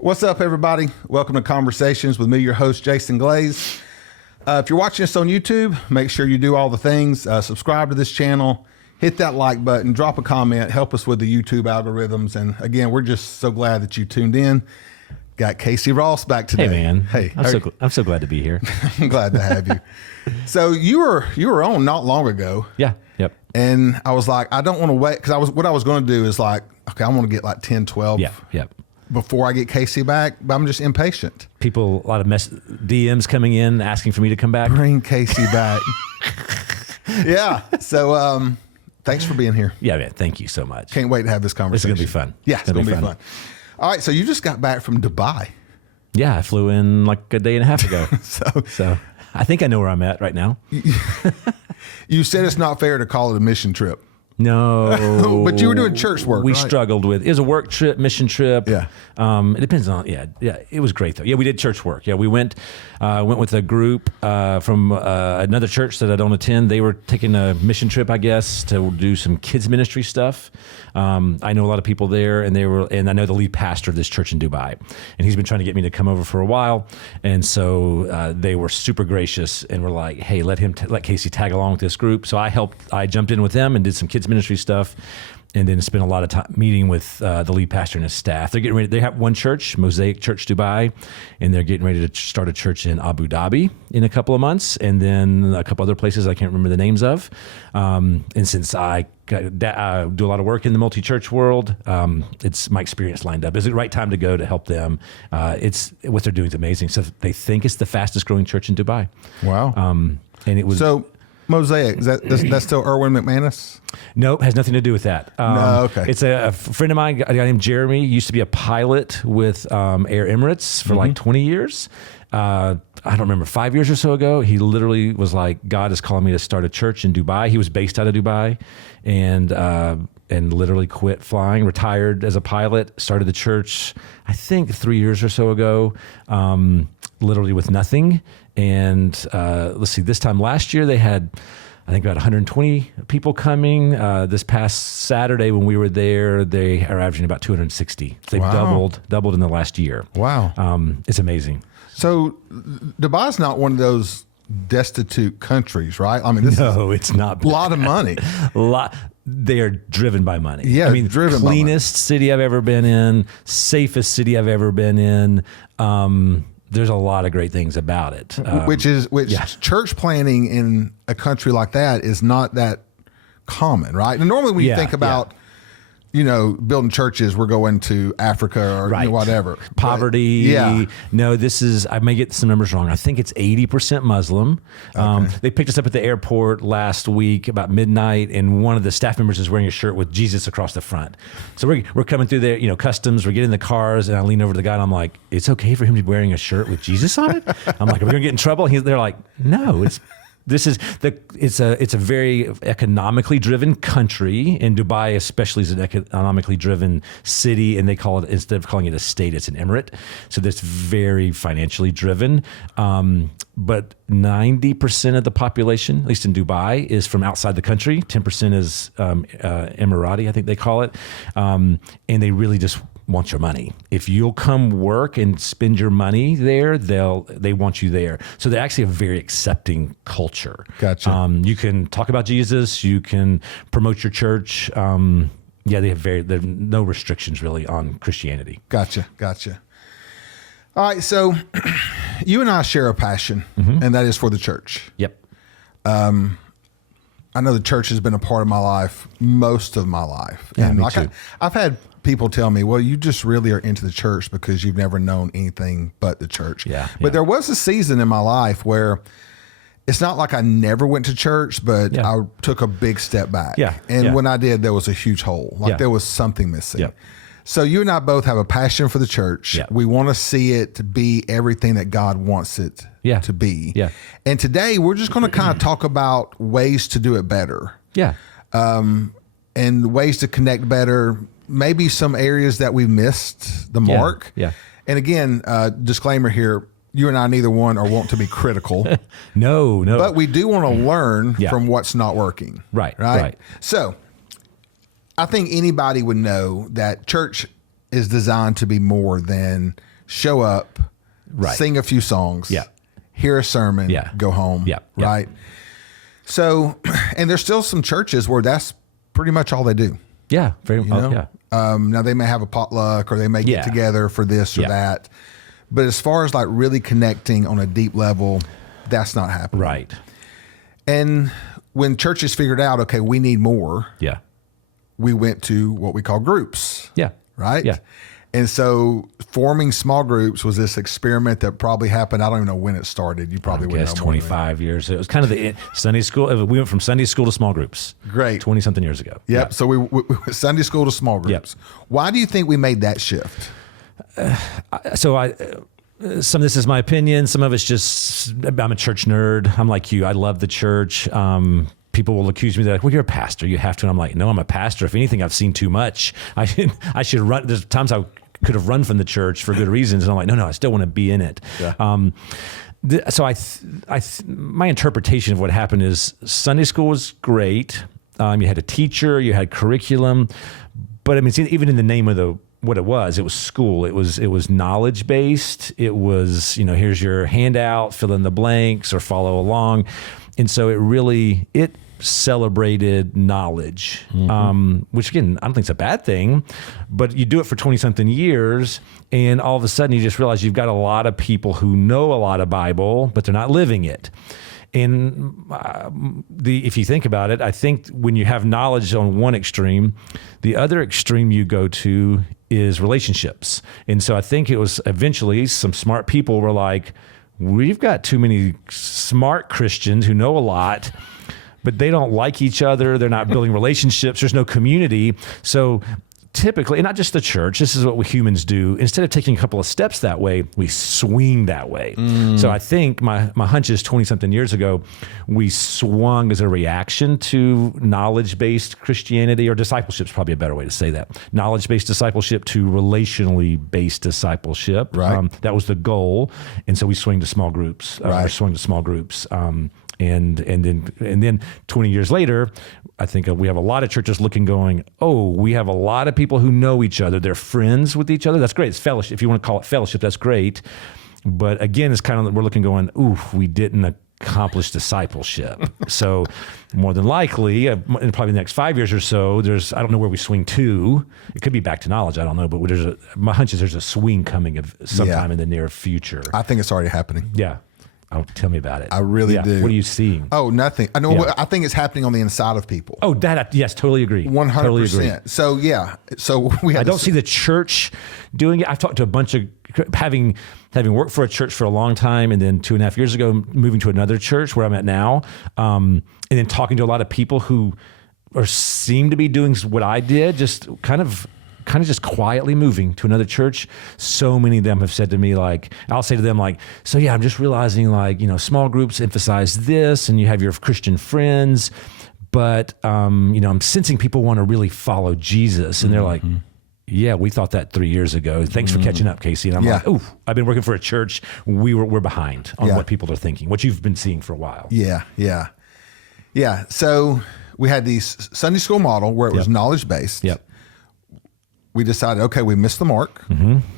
What's up, everybody? Welcome to Conversations with me, your host, Jason Glaze. If you're watching us on YouTube, make sure you do all the things. Subscribe to this channel, hit that like button, drop a comment, help us with the YouTube algorithms. And again, we're just so glad that you tuned in. Got Casey Ross back today. Hey, man. Hey, I'm so glad to be here. I'm glad to have you. So you were on not long ago. Yeah. Yep. And I was like, I don't want to wait, because what I was going to do is like, okay, I want to get like 10, 12 Yep. before I get Casey back, but I'm just impatient. People, a lot of DMs coming in asking for me to come back. Bring Casey back. Yeah. So thanks for being here. Yeah, man. Thank you so much. Can't wait to have this conversation. It's going to be fun. Yeah, it's going to be fun. All right. So you just got back from Dubai. Yeah, I flew in like a day and a half ago. So I think I know where I'm at right now. You said it's not fair to call it a mission trip. No. But you were doing church work, We right? struggled with it. Was a work trip, mission trip. Yeah. It depends on, yeah. It was great, though. Yeah, we did church work. Yeah, we went with a group from another church that I don't attend. They were taking a mission trip, I guess, to do some kids ministry stuff. I know a lot of people there, and I know the lead pastor of this church in Dubai, and he's been trying to get me to come over for a while. And so they were super gracious and were like, "Hey, let Casey tag along with this group." So I jumped in with them and did some kids ministry stuff, and then spent a lot of time meeting with the lead pastor and his staff. They're getting ready. They have one church, Mosaic Church Dubai, and they're getting ready to start a church in Abu Dhabi in a couple of months, and then a couple other places I can't remember the names of. And since I do a lot of work in the multi-church world, it's my experience lined up. It's the right time to go to help them. It's what they're doing is amazing. So they think it's the fastest growing church in Dubai. Wow. And it was Mosaic, that's still Erwin McManus? Nope, has nothing to do with that. No, okay. It's a friend of mine, a guy named Jeremy, used to be a pilot with Air Emirates for like 20 years. I don't remember, 5 years or so ago, he literally was like, God is calling me to start a church in Dubai. He was based out of Dubai and literally quit flying, retired as a pilot, started the church, I think 3 years or so ago, literally with nothing. And let's see, this time last year they had, I think, about 120 people coming. This past Saturday when we were there, they are averaging about 260. They've doubled in the last year. Wow. It's amazing. So Dubai's not one of those destitute countries, right? I mean, it's not. A lot of money. They are driven by money. Yeah, I mean, driven by money. Cleanest city I've ever been in, safest city I've ever been in. There's a lot of great things about it. Church planning in a country like that is not that common, right? And normally when you think about, building churches, we're going to Africa or whatever. Poverty. But, No, I may get some numbers wrong. I think it's 80% Muslim. Okay. They picked us up at the airport last week about midnight, and one of the staff members is wearing a shirt with Jesus across the front. So we're coming through there, customs, we're getting in the cars, and I lean over to the guy and I'm like, it's okay for him to be wearing a shirt with Jesus on it? I'm like, are we gonna get in trouble? They're like, no, it's a very economically driven country, and Dubai especially is an economically driven city, and they call it, instead of calling it a state, it's an emirate. So that's very financially driven. But 90% of the population, at least in Dubai, is from outside the country. 10% is Emirati, I think they call it. And they really just want your money. If you'll come work and spend your money there, they want you there. So they're actually a very accepting culture. Gotcha. You can talk about Jesus. You can promote your church. They have no restrictions really on Christianity. Gotcha. All right, so you and I share a passion, and that is for the church. Yep. I know the church has been a part of my life most of my life. Yeah, and me too. I've had people tell me, well, you just really are into the church because you've never known anything but the church. But there was a season in my life where it's not like I never went to church, but I took a big step back. And when I did, there was a huge hole. There was something missing. So you and I both have a passion for the church. We want to see it to be everything that God wants it to be. And today we're just going to kind of talk about ways to do it better. And ways to connect better, maybe some areas that we missed the mark. And again, disclaimer here, you and I neither want or want to be critical. No. But we do want to learn from what's not working. Right. So I think anybody would know that church is designed to be more than show up, sing a few songs, hear a sermon, go home, right? So, and there's still some churches where that's pretty much all they do. Yeah, very now they may have a potluck or they may get together for this or that, but as far as like really connecting on a deep level, that's not happening. Right. And when churches figured out, okay, we need more. Yeah. We went to what we call groups. Yeah. Right. Yeah. And so forming small groups was this experiment that probably happened. I don't even know when it started. You probably wouldn't know. 25 years. It was kind of the Sunday school. We went from Sunday school to small groups. Great. 20 something years ago. Yep. Yeah. So we went Sunday school to small groups. Yep. Why do you think we made that shift? Some of this is my opinion. Some of it's just, I'm a church nerd. I'm like you. I love the church. People will accuse me. They're like, well, you're a pastor. You have to. And I'm like, no, I'm a pastor. If anything, I've seen too much. I should run. There's times I could have run from the church for good reasons. And I'm like, no, I still want to be in it. Yeah. So my interpretation of what happened is Sunday school was great. You had a teacher, you had curriculum, but I mean, even in the name of what it was school. It was knowledge based. It was, here's your handout, fill in the blanks or follow along. And so it celebrated knowledge, which again, I don't think it's a bad thing, but you do it for 20 something years and all of a sudden you just realize you've got a lot of people who know a lot of Bible, but they're not living it. And if you think about it, I think when you have knowledge on one extreme, the other extreme you go to is relationships. And so I think it was eventually some smart people were like, we've got too many smart Christians who know a lot, but they don't like each other. They're not building relationships. There's no community. So typically, and not just the church, this is what we humans do. Instead of taking a couple of steps that way, we swing that way. So I think my hunch is 20 something years ago, we swung as a reaction to knowledge-based Christianity, or discipleship is probably a better way to say that. Knowledge-based discipleship to relationally based discipleship. Right. That was the goal. And so we swung to small groups, and then 20 years later, I think we have a lot of churches going, oh, we have a lot of people who know each other. They're friends with each other. That's great. It's fellowship. If you want to call it fellowship, that's great. But again, it's kind of, we're looking going, oof, we didn't accomplish discipleship. So more than likely, in probably the next 5 years or so, I don't know where we swing to. It could be back to knowledge. I don't know. But my hunch is there's a swing coming of sometime in the near future. I think it's already happening. Yeah. Oh, tell me about it. I really do. What are you seeing? Oh, nothing. I know. I think it's happening on the inside of people. Oh, yes, totally agree. 100%. Totally agree. So yeah. So I don't see the church doing it. I've talked to a bunch of having worked for a church for a long time, and then 2.5 years ago moving to another church where I'm at now, and then talking to a lot of people who seem to be doing what I did, just kind of just quietly moving to another church. So many of them have said to me, like, I'll say to them, like, so yeah, I'm just realizing, like, small groups emphasize this and you have your Christian friends, but, I'm sensing people want to really follow Jesus. And they're like, yeah, we thought that 3 years ago. Thanks for catching up, Casey. And I'm like, ooh, I've been working for a church. We're behind on what people are thinking, what you've been seeing for a while. Yeah. So we had the Sunday school model where it was knowledge-based. Yep. We decided, okay, we missed the mark.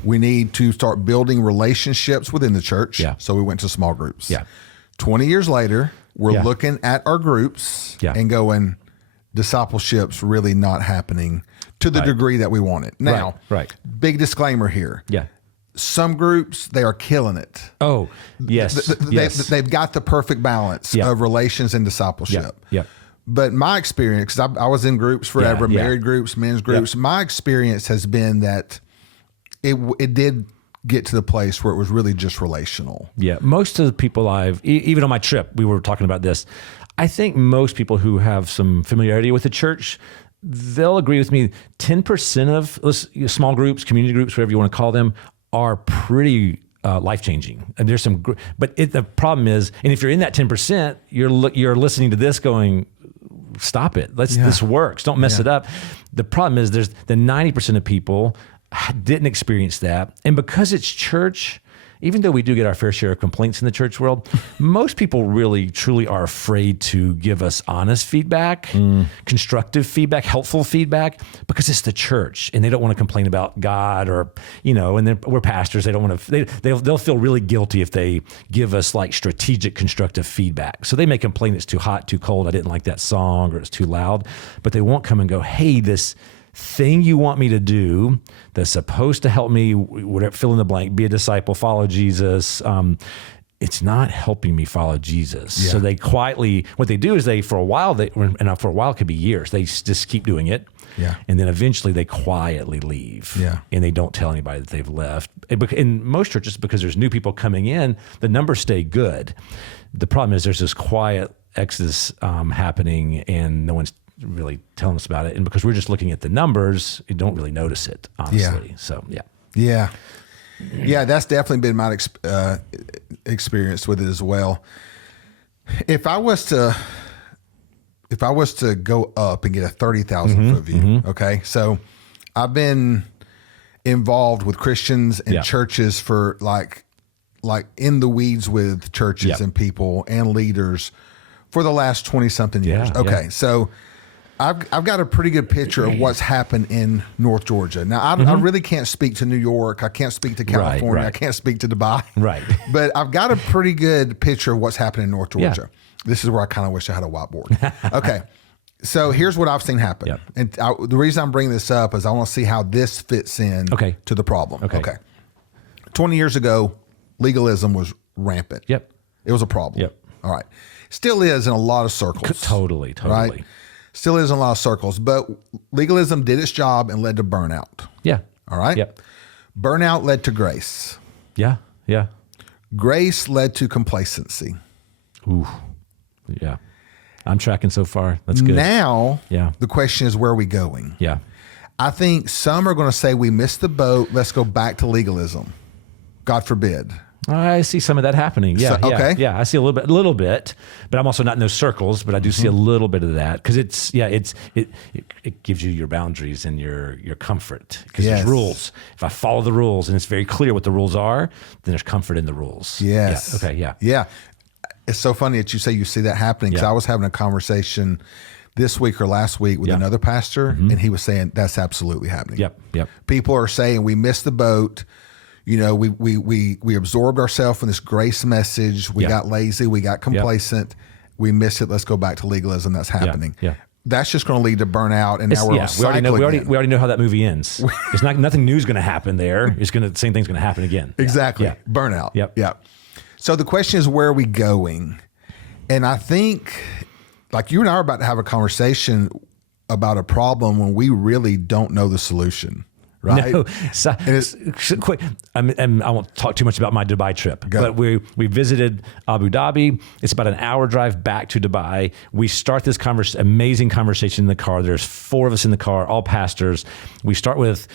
We need to start building relationships within the church. Yeah. So we went to small groups. Yeah. 20 years later, we're looking at our groups and going, discipleship's really not happening to the degree that we want it. Now, big disclaimer here. Yeah. Some groups, they are killing it. Oh, yes. They've got the perfect balance of relations and discipleship. Yeah. But my experience, because I was in groups forever, married groups, men's groups, my experience has been that it did get to the place where it was really just relational. Yeah. Most of the people even on my trip, we were talking about this. I think most people who have some familiarity with the church, they'll agree with me. 10% of small groups, community groups, whatever you want to call them, are pretty life-changing. And there's some, but the problem is, and if you're in that 10%, you're listening to this going, stop it. This works. Don't mess it up. The problem is there's the 90% of people didn't experience that. And because it's church, even though we do get our fair share of complaints in the church world, most people really, truly are afraid to give us honest feedback, constructive feedback, helpful feedback, because it's the church and they don't want to complain about God or, and then we're pastors. They don't want to, they'll feel really guilty if they give us like strategic, constructive feedback. So they may complain it's too hot, too cold, I didn't like that song, or it's too loud, but they won't come and go, hey, this thing you want me to do that's supposed to help me, whatever, fill in the blank, be a disciple, follow Jesus. It's not helping me follow Jesus. Yeah. So they quietly, what they do is for a while it could be years, they just keep doing it. Yeah. And then eventually they quietly leave. Yeah. And they don't tell anybody that they've left. In most churches, because there's new people coming in, the numbers stay good. The problem is there's this quiet exodus happening and no one's really telling us about it. And because we're just looking at the numbers, you don't really notice it, honestly. Yeah. So, yeah. Yeah. Yeah, that's definitely been my experience with it as well. If I was to go up and get a 30,000 foot view, okay? So I've been involved with Christians and churches for like in the weeds with churches and people and leaders for the last 20 something years. Okay. So I've got a pretty good picture of what's happened in North Georgia. Now, I really can't speak to New York. I can't speak to California. Right. I can't speak to Dubai. Right. But I've got a pretty good picture of what's happening in North Georgia. Yeah. This is where I kind of wish I had a whiteboard. Okay. So here's what I've seen happen. Yep. And the reason I'm bringing this up is I want to see how this fits in to the problem. Okay. 20 years ago, legalism was rampant. Yep. It was a problem. Yep. All right. Still is in a lot of circles. Totally. Right? Still is in a lot of circles, but legalism did its job and led to burnout. Yeah. All right? Yep. Burnout led to grace. Yeah. Yeah. Grace led to complacency. Ooh. Yeah. I'm tracking so far. That's good. Now, the question is, where are we going? Yeah. I think some are going to say we missed the boat. Let's go back to legalism. God forbid. I see some of that happening. Yeah. So, okay. Yeah. I see a little bit, but I'm also not in those circles, but I do see a little bit of that because it gives you your boundaries and your comfort because there's rules. If I follow the rules and it's very clear what the rules are, then there's comfort in the rules. Yes. Yeah. Okay. Yeah. Yeah. It's so funny that you say you see that happening because I was having a conversation this week or last week with another pastor and he was saying that's absolutely happening. Yep. People are saying we missed the boat. You know, we absorbed ourselves in this grace message. We got lazy. We got complacent. We missed it. Let's go back to legalism. That's happening. Yeah. That's just going to lead to burnout. And now we're recycling. We already know how that movie ends. It's nothing new is going to happen there. The same thing's going to happen again. Exactly. Yeah. Burnout. Yep. Yeah. So the question is, where are we going? And I think, like you and I are about to have a conversation about a problem when we really don't know the solution. Right. No, quick. I won't talk too much about my Dubai trip, but we visited Abu Dhabi. It's about an hour drive back to Dubai. We start this amazing conversation in the car. There's 4 of us in the car, all pastors. We start with,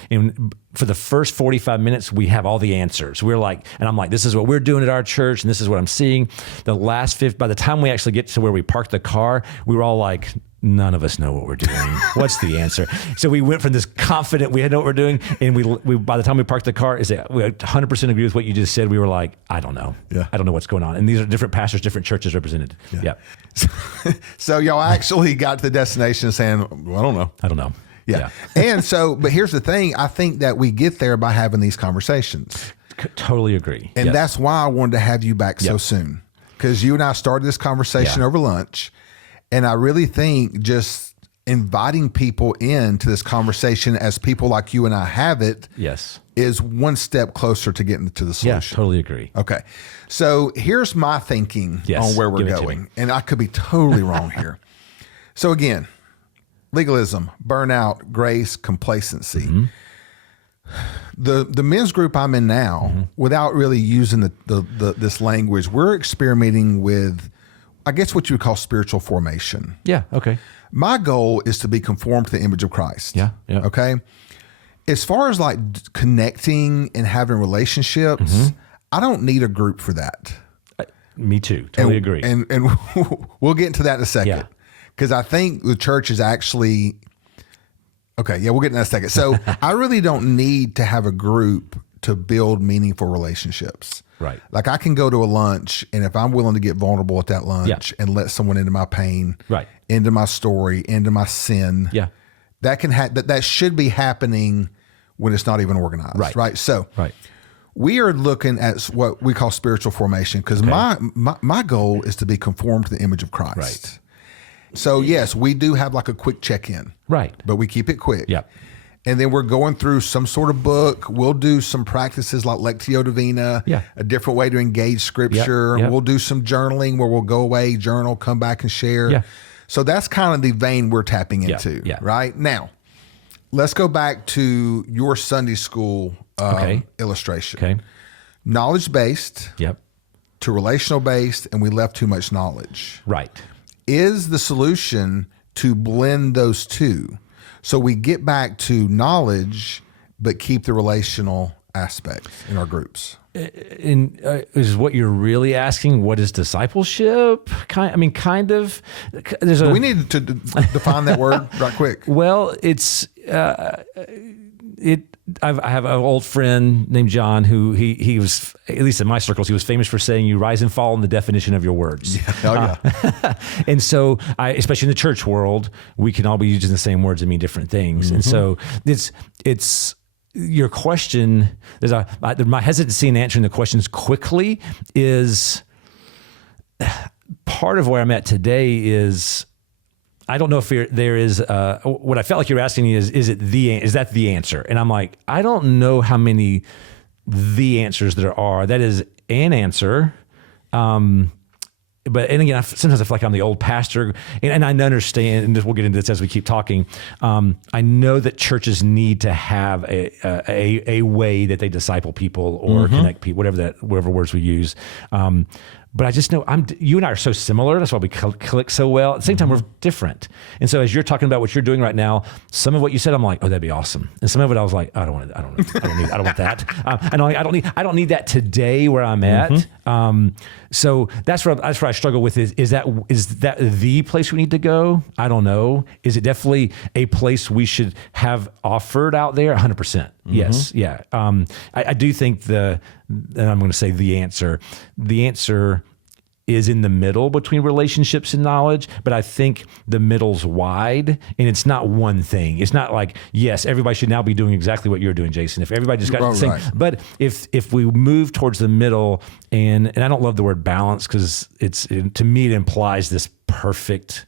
for the first 45 minutes, we have all the answers. We're like, and I'm like, this is what we're doing at our church, and this is what I'm seeing. The last by the time we actually get to where we parked the car, we were all like, none of us know what we're doing. What's the answer? So we went from this confident we had know what we're doing, and we by the time we parked the car, we 100% agree with what you just said. We were like, I don't know. Yeah. I don't know what's going on. And these are different pastors, different churches represented. Yeah. So y'all actually got to the destination saying, well, I don't know. Yeah. And so, but here's the thing. I think that we get there by having these conversations. Totally agree. And that's why I wanted to have you back so soon, because you and I started this conversation over lunch. And I really think just inviting people into this conversation as people like you and I have it is one step closer to getting to the solution. Yeah, totally agree. Okay. So here's my thinking on where we're going. And I could be totally wrong here. So again, legalism, burnout, grace, complacency. The men's group I'm in now, without really using this language, we're experimenting with, I guess, what you would call spiritual formation. Yeah. Okay. My goal is to be conformed to the image of Christ. Yeah. Okay. As far as like connecting and having relationships, I don't need a group for that. Me too. Totally agree. And we'll get into that in a second. Because I think the church is actually, we'll get into that in a second. So I really don't need to have a group to build meaningful relationships. Right. Like I can go to a lunch, and if I'm willing to get vulnerable at that lunch and let someone into my pain, into my story, into my sin, that can that should be happening when it's not even organized. Right. So we are looking at what we call spiritual formation, because my goal is to be conformed to the image of Christ. Right. So yes, we do have like a quick check-in. Right. But we keep it quick. Yeah. And then we're going through some sort of book. We'll do some practices like Lectio Divina, a different way to engage Scripture. We'll do some journaling where we'll go away, journal, come back and share. Yeah. So that's kind of the vein we're tapping into, right? Now, let's go back to your Sunday school illustration. Okay. Knowledge-based to relational-based, and we left too much knowledge. Right. Is the solution to blend those two? So we get back to knowledge, but keep the relational aspect in our groups. Is what you're really asking? What is discipleship? Kind of. We need to define that word right quick. Well, it's I have an old friend named John who he was, at least in my circles, he was famous for saying you rise and fall in the definition of your words. And so especially in the church world, we can all be using the same words and mean different things. And so it's your question. My hesitancy in answering the questions quickly is part of where I'm at today is, I don't know if there is, what I felt like you're asking me is that the answer? And I'm like, I don't know how many the answers there are. That is an answer. And again, sometimes I feel like I'm the old pastor, and I understand, and we'll get into this as we keep talking. I know that churches need to have a way that they disciple people or connect people, whatever words we use. But I just know you and I are so similar. That's why we click so well. At the same time, we're different. And so as you're talking about what you're doing right now, some of what you said, I'm like, oh, that'd be awesome. And some of it, I was like, I don't want that. I don't need that today where I'm at. So that's where I struggle with is that the place we need to go? I don't know. Is it definitely a place we should have offered out there? 100%. Yes. Yeah. I do think and I'm going to say the answer is in the middle between relationships and knowledge, but I think the middle's wide, and it's not one thing. It's not like, yes, everybody should now be doing exactly what you're doing, Jason. If everybody just got the same, but if we move towards the middle, and I don't love the word balance because to me it implies this perfect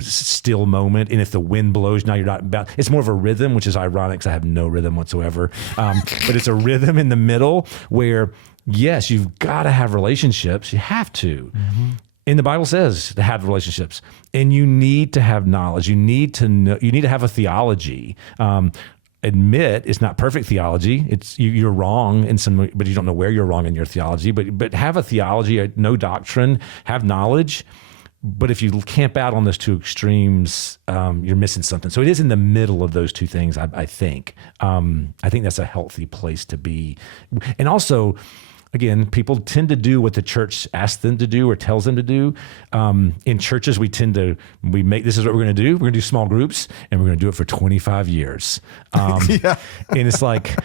still moment, and if the wind blows, now you're not about. It's more of a rhythm, which is ironic because I have no rhythm whatsoever. But it's a rhythm in the middle where, yes, you've got to have relationships. You have to. And the Bible says to have relationships, and you need to have knowledge. You need to know. You need to have a theology. Admit it's not perfect theology. It's you're wrong in some, but you don't know where you're wrong in your theology. But have a theology, know doctrine, have knowledge. But if you camp out on those two extremes, you're missing something. So it is in the middle of those two things, I think. I think that's a healthy place to be. And also, again, people tend to do what the church asks them to do or tells them to do. In churches, this is what we're going to do. We're going to do small groups, and we're going to do it for 25 years. And it's like,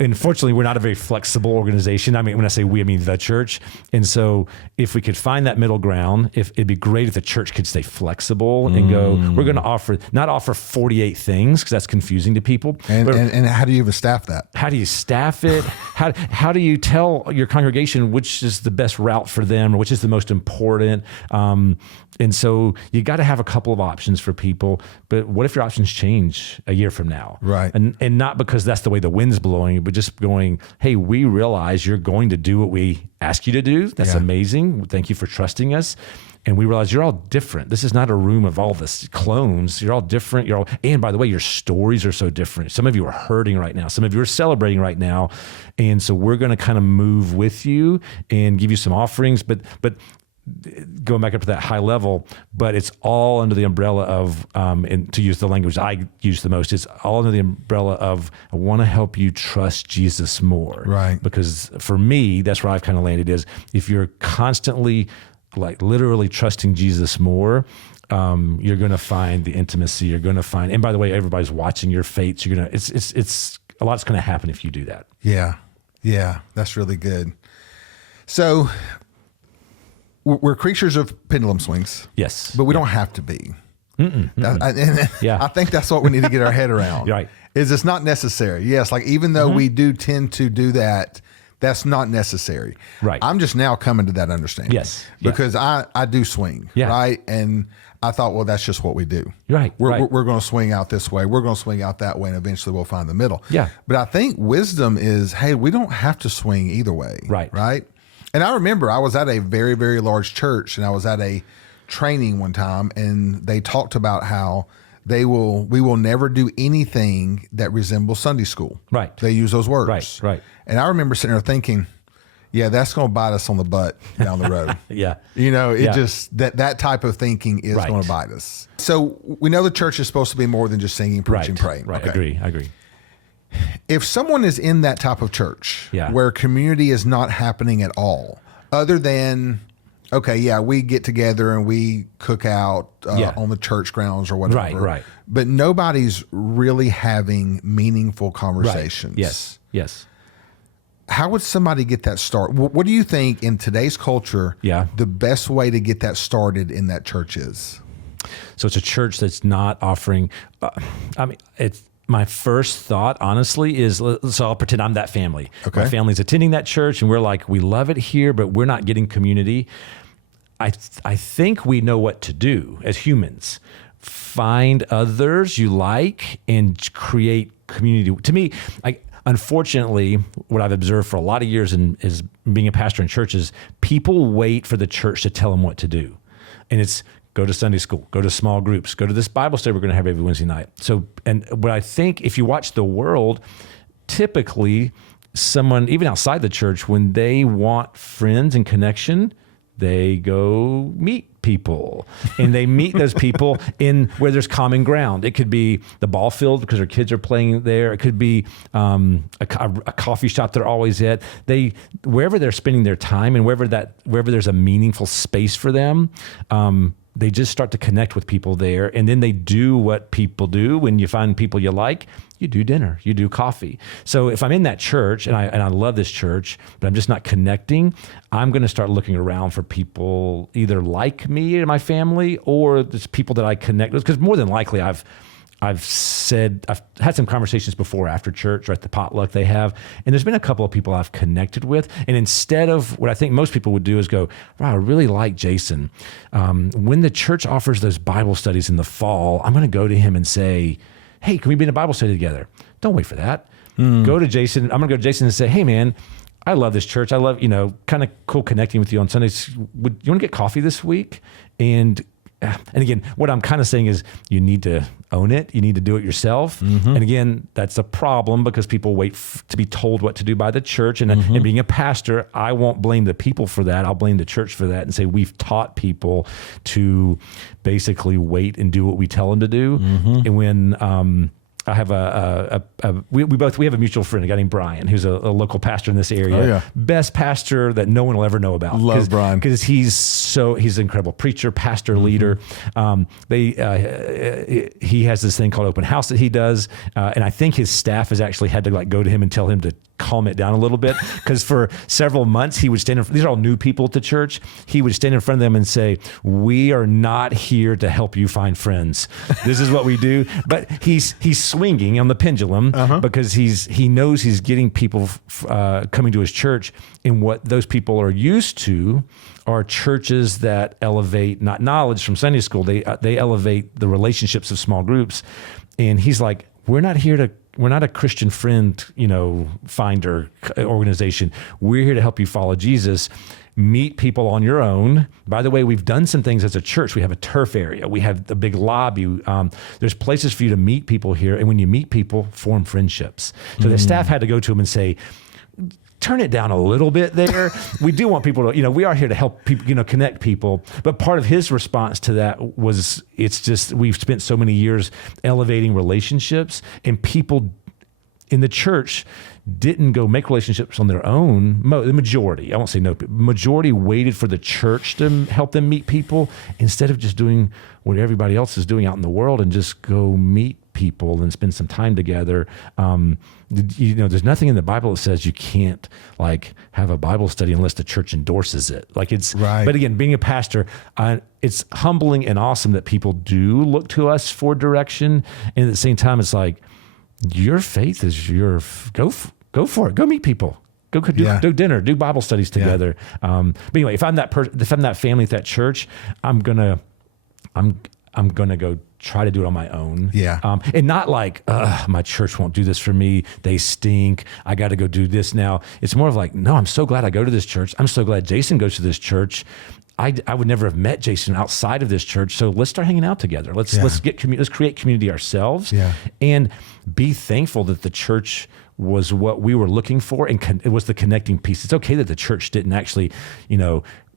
unfortunately, we're not a very flexible organization. I mean, when I say we, I mean the church. And so if we could find that middle ground, it'd be great if the church could stay flexible and go, we're going to not offer 48 things, because that's confusing to people. And how do you even staff that? How do you staff it? How do you tell your congregation which is the best route for them, or which is the most important? And so you got to have a couple of options for people. But what if your options change a year from now? Right. And not because that's the way the wind's blowing, but just going, hey, we realize you're going to do what we ask you to do. That's amazing. Thank you for trusting us. And we realize you're all different. This is not a room of all the clones. You're all different. And by the way, your stories are so different. Some of you are hurting right now. Some of you are celebrating right now. And so we're going to kind of move with you and give you some offerings, but going back up to that high level, but it's all under the umbrella of, and to use the language I use the most, it's all under the umbrella of, I want to help you trust Jesus more. Right. Because for me, that's where I've kind of landed is, if you're constantly like literally trusting Jesus more, you're going to find the intimacy. You're going to find, and by the way, everybody's watching your fates. It's a lot's going to happen if you do that. Yeah. Yeah, that's really good. So we're creatures of pendulum swings. Yes. But we don't have to be. Yeah. I think that's what we need to get our head around. Right. Is it's not necessary. Yes, like even though we do tend to do that, that's not necessary. Right. I'm just now coming to that understanding. Yes. Yeah. Because I do swing. Yeah. Right. And I thought, well, that's just what we do. Right. We're going to swing out this way. We're going to swing out that way, and eventually we'll find the middle. Yeah. But I think wisdom is, hey, we don't have to swing either way. Right. Right. And I remember I was at a very, very large church, and I was at a training one time, and they talked about how we will never do anything that resembles Sunday school. Right. They use those words. Right. And I remember sitting there thinking, yeah, that's going to bite us on the butt down the road. Yeah. Just that type of thinking is going to bite us. So we know the church is supposed to be more than just singing, preaching, praying. Right. Okay. I agree. If someone is in that type of church where community is not happening at all, other than, okay, yeah, we get together and we cook out on the church grounds or whatever. Right. But nobody's really having meaningful conversations. Right. Yes. How would somebody get that started? What do you think in today's culture, the best way to get that started in that church is? So it's a church that's not offering, it's my first thought, honestly, is, so I'll pretend I'm that family. Okay. My family's attending that church and we're like, we love it here, but we're not getting community. I think we know what to do as humans. Find others you like and create community. To me, unfortunately, what I've observed for a lot of years is being a pastor in churches, people wait for the church to tell them what to do. And it's go to Sunday school, go to small groups, go to this Bible study we're going to have every Wednesday night. So, and what I think, if you watch the world, typically someone, even outside the church, when they want friends and connection, they go meet people and they meet those people in where there's common ground. It could be the ball field because their kids are playing there. It could be a coffee shop they're always at. Wherever they're spending their time and wherever there's a meaningful space for them, they just start to connect with people there. And then they do what people do when you find people you like. You do dinner, you do coffee. So if I'm in that church and I love this church, but I'm just not connecting, I'm going to start looking around for people either like me and my family or just people that I connect with. Because more than likely I've had some conversations before after church or at the potluck they have, and there's been a couple of people I've connected with. And instead of what I think most people would do is go, wow, I really like Jason. When the church offers those Bible studies in the fall, I'm going to go to him and say, hey, can we be in a Bible study together? Don't wait for that. Go to Jason. I'm going to go to Jason and say, hey, man, I love this church. I love, kind of cool connecting with you on Sundays. You want to get coffee this week? And again, what I'm kind of saying is you need to own it. You need to do it yourself. Mm-hmm. And again, that's a problem because people wait to be told what to do by the church. And being a pastor, I won't blame the people for that. I'll blame the church for that and say we've taught people to basically wait and do what we tell them to do. Mm-hmm. And when I have we have a mutual friend, a guy named Brian, who's a local pastor in this area. Oh, yeah. Best pastor that no one will ever know about. Love Brian. Because he's an incredible preacher, pastor, leader. He has this thing called open house that he does. And I think his staff has actually had to go to him and tell him to calm it down a little bit. Because for several months he would stand these are all new people to church. He would stand in front of them and say, we are not here to help you find friends. This is what we do. But he's swinging on the pendulum because he knows he's getting people coming to his church, and what those people are used to are churches that elevate not knowledge from Sunday school. They elevate the relationships of small groups, and he's like, we're not a Christian friend, finder organization. We're here to help you follow Jesus. Meet people on your own. By the way, we've done some things as a church. We have a turf area. We have the big lobby. There's places for you to meet people here. And when you meet people, form friendships. So the staff had to go to him and say, turn it down a little bit there. We do want people to, we are here to help people, connect people. But part of his response to that was, it's just, we've spent so many years elevating relationships, and people in the church didn't go make relationships on their own. The majority, I won't say no, majority waited for the church to help them meet people instead of just doing what everybody else is doing out in the world and just go meet people and spend some time together. There's nothing in the Bible that says you can't like have a Bible study unless the church endorses it. Like it's, right. But again, being a pastor, it's humbling and awesome that people do look to us for direction. And at the same time, it's like, your faith is go for it. Go meet people. Go do dinner, do Bible studies together. Yeah. But anyway, if I'm that family at that church, I'm gonna go try to do it on my own. Yeah. And not like, my church won't do this for me. They stink. I got to go do this now. It's more of like, no, I'm so glad I go to this church. I'm so glad Jason goes to this church. I would never have met Jason outside of this church. So let's start hanging out together. Let's create community ourselves, and be thankful that the church was what we were looking for, and it was the connecting piece. It's okay that the church didn't actually,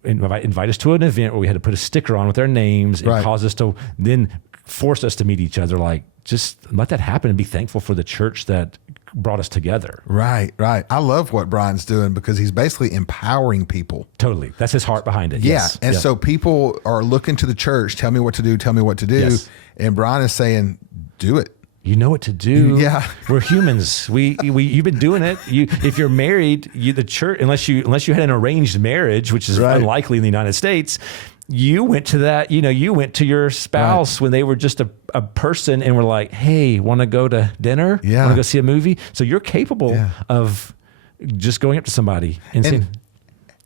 invite us to an event where we had to put a sticker on with our names and cause us to then force us to meet each other. Like, just let that happen and be thankful for the church that brought us together. Right. I love what Brian's doing because he's basically empowering people. Totally. That's his heart behind it. Yeah. Yes. And so people are looking to the church, tell me what to do. Yes. And Brian is saying, do it. You know what to do. Yeah, we're humans. You've been doing it. If you're married, the church, unless you had an arranged marriage, which is unlikely in the United States, you went to that. You went to your spouse when they were just a person, and were like, "Hey, want to go to dinner? Yeah, want to go see a movie?" So you're capable of just going up to somebody and saying.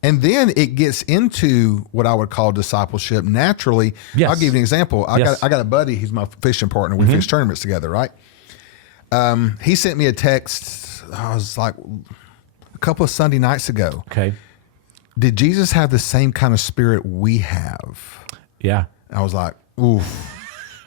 And then it gets into what I would call discipleship naturally. Yes. I'll give you an example. I got a buddy. He's my fishing partner. We fish tournaments together, right? He sent me a text. I was like a couple of Sunday nights ago. Okay. Did Jesus have the same kind of spirit we have? Yeah. I was like, oof.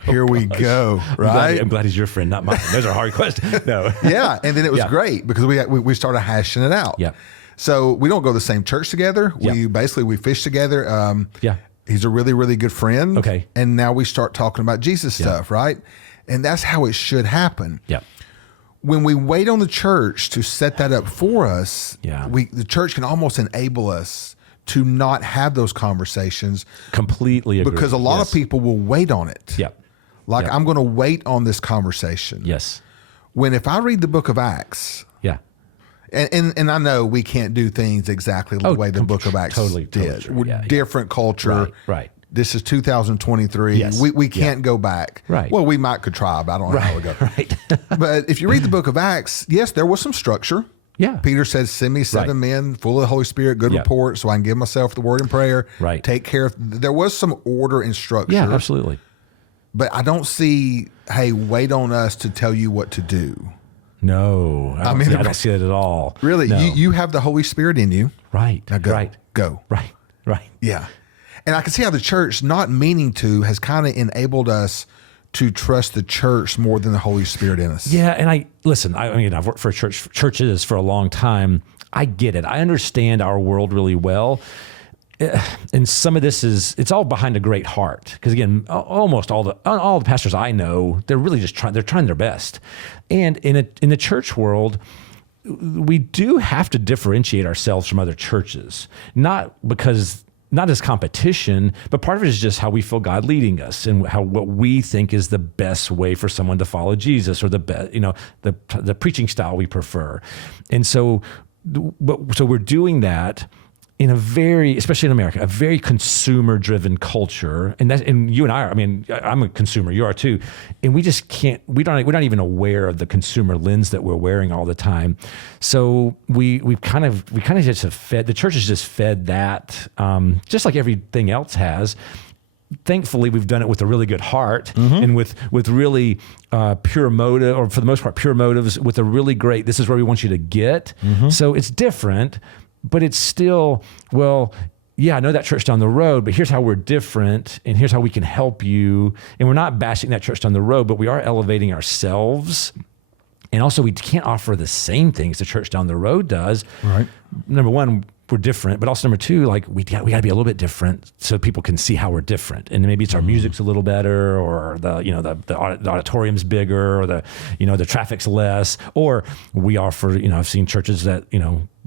Here we go, right? I'm glad he's your friend, not mine. Those are hard questions. No. Yeah, and then it was great because we started hashing it out. Yeah. So we don't go to the same church together. We fish together. He's a really, really good friend. Okay. And now we start talking about Jesus stuff, right? And that's how it should happen. Yeah. When we wait on the church to set that up for us, the church can almost enable us to not have those conversations. Completely agree. Because a lot of people will wait on it. Yeah. Like, I'm going to wait on this conversation. Yes. When if I read the book of Acts, and I know we can't do things exactly the way the book of Acts did. True. Different culture. Right. This is 2023. Yes. We can't go back. Right. Well, we could try, but I don't know how we go. Right. But if you read the book of Acts, yes, there was some structure. Yeah. Peter says, send me 7 men full of the Holy Spirit, good report, so I can give myself the word in prayer. Right. Take care of. There was some order and structure. Yeah, absolutely. But I don't see, hey, wait on us to tell you what to do. No, I don't see that at all. Really, no. you have the Holy Spirit in you. Right. Now go. Right. Go. Right. Yeah. And I can see how the church, not meaning to, has kind of enabled us to trust the church more than the Holy Spirit in us. Yeah, and I've worked for churches for a long time. I get it. I understand our world really well. And some of this it's all behind a great heart. Because again, almost all the pastors I know, they're really just trying their best. And in the church world, we do have to differentiate ourselves from other churches, not as competition, but part of it is just how we feel God leading us and what we think is the best way for someone to follow Jesus, or the preaching style we prefer. And so we're doing that in especially in America, a very consumer-driven culture, and you and I are. I mean, I'm a consumer, you are too, and we just can't. We're not even aware of the consumer lens that we're wearing all the time. So we kind of just have fed. The church has just fed that, just like everything else has. Thankfully, we've done it with a really good heart and with really pure motive, or for the most part, pure motives, with a really great. This is where we want you to get. So it's different. But it's still, I know that church down the road, but here's how we're different, and here's how we can help you. And we're not bashing that church down the road, but we are elevating ourselves. And also, we can't offer the same things the church down the road does. Right. Number one, we're different, but also number two, like we got to be a little bit different so people can see how we're different. And maybe it's our music's a little better, or the auditorium's bigger, or the traffic's less, or we offer. I've seen churches that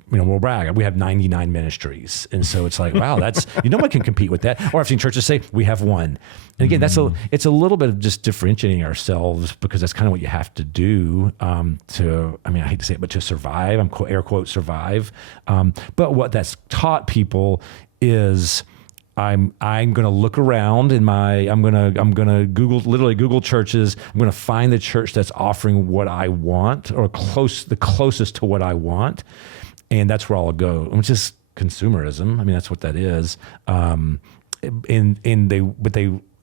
we'll brag. We have 99 ministries. And so it's like, wow, that's, no one can compete with that. Or I've seen churches say, we have one. And again, it's a little bit of just differentiating ourselves, because that's kind of what you have to do I hate to say it, but to survive, air quote, survive. But what that's taught people is I'm going to look around I'm going to Google churches. I'm going to find the church that's offering what I want, or the closest to what I want. And that's where I'll go, which is consumerism. I mean, that's what that is.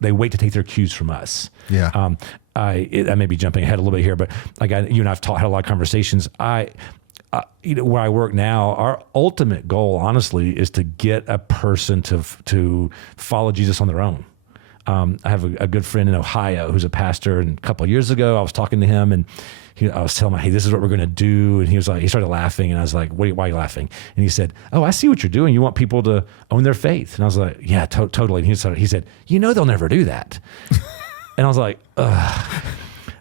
They wait to take their cues from us. Yeah. I may be jumping ahead a little bit here, but you and I've had a lot of conversations. Where I work now, our ultimate goal, honestly, is to get a person to follow Jesus on their own. I have a good friend in Ohio who's a pastor, and a couple of years ago, I was talking to him, and I was telling him, hey, this is what we're going to do. And he started laughing, and I was like, why are you laughing? And he said, oh, I see what you're doing. You want people to own their faith. And I was like, yeah, totally. And he said, they'll never do that. And I was like, ugh.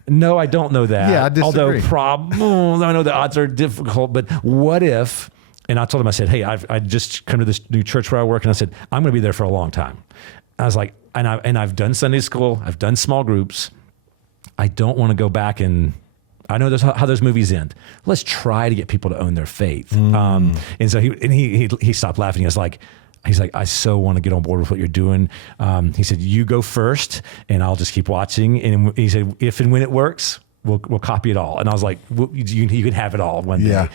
No, I don't know that. Yeah, I disagree. Although I know the odds are difficult, but what if, and I told him, I said, hey, I just come to this new church where I work, and I said, I'm going to be there for a long time. I was like, and I've done Sunday school, I've done small groups. I don't want to go back, and I know how those movies end. Let's try to get people to own their faith. And so he stopped laughing. He's like, I so want to get on board with what you're doing. He said, you go first, and I'll just keep watching. And he said, if and when it works, we'll copy it all. And I was like, you can have it all one day.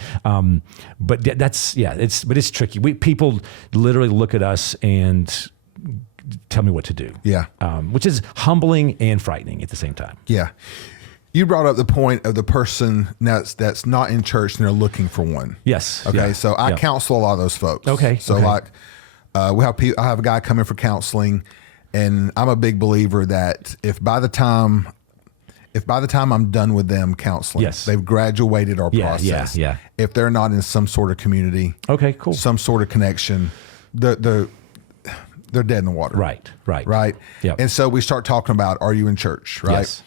But it's tricky. People literally look at us and tell me what to do. Yeah. Which is humbling and frightening at the same time. Yeah. You brought up the point of the person that's not in church and they're looking for one. Yes. Okay. Yeah. So I counsel a lot of those folks. Okay. So I have a guy coming for counseling, and I'm a big believer that if by the time I'm done with them counseling, they've graduated our process. Yeah. If they're not in some sort of community, okay, cool, some sort of connection, they're dead in the water. Right. Yeah. And so we start talking about, are you in church? Right. Yes.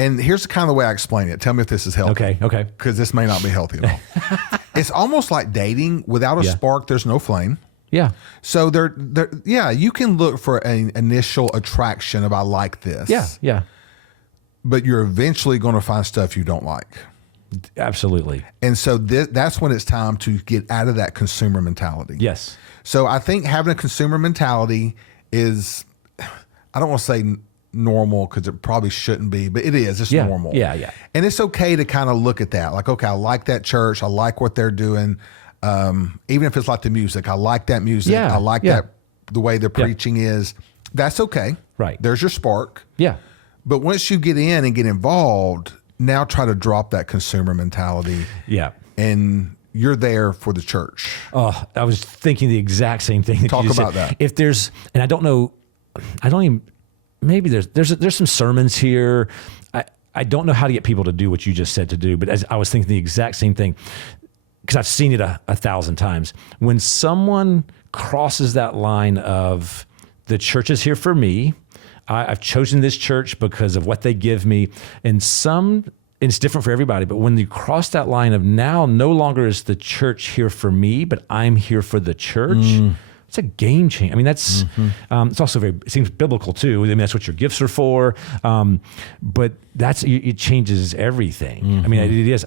And here's the kind of the way I explain it. Tell me if this is healthy. Okay. Because this may not be healthy at all. It's almost like dating. Without a spark, there's no flame. Yeah. So you can look for an initial attraction of, I like this. Yeah. But you're eventually going to find stuff you don't like. Absolutely. And so that's when it's time to get out of that consumer mentality. Yes. So I think having a consumer mentality is, I don't want to say normal, because it probably shouldn't be, but it is. It's normal. Yeah. And it's okay to kind of look at that. Like, okay, I like that church. I like what they're doing. Even if it's like the music, I like that music. Yeah. I like that, the way the preaching is. That's okay. Right. There's your spark. Yeah. But once you get in and get involved, now try to drop that consumer mentality. Yeah. And you're there for the church. Oh, I was thinking the exact same thing. Talk about that. If there's, and I don't even, maybe there's some sermons here. I don't know how to get people to do what you just said to do, but as I was thinking the exact same thing, because I've seen it a thousand times. When someone crosses that line of, the church is here for me, I've chosen this church because of what they give me, and it's different for everybody, but when you cross that line of, now no longer is the church here for me, but I'm here for the church, it's a game changer. I mean, that's, it's also it seems biblical too. I mean, that's what your gifts are for. But it changes everything. I mean, it is.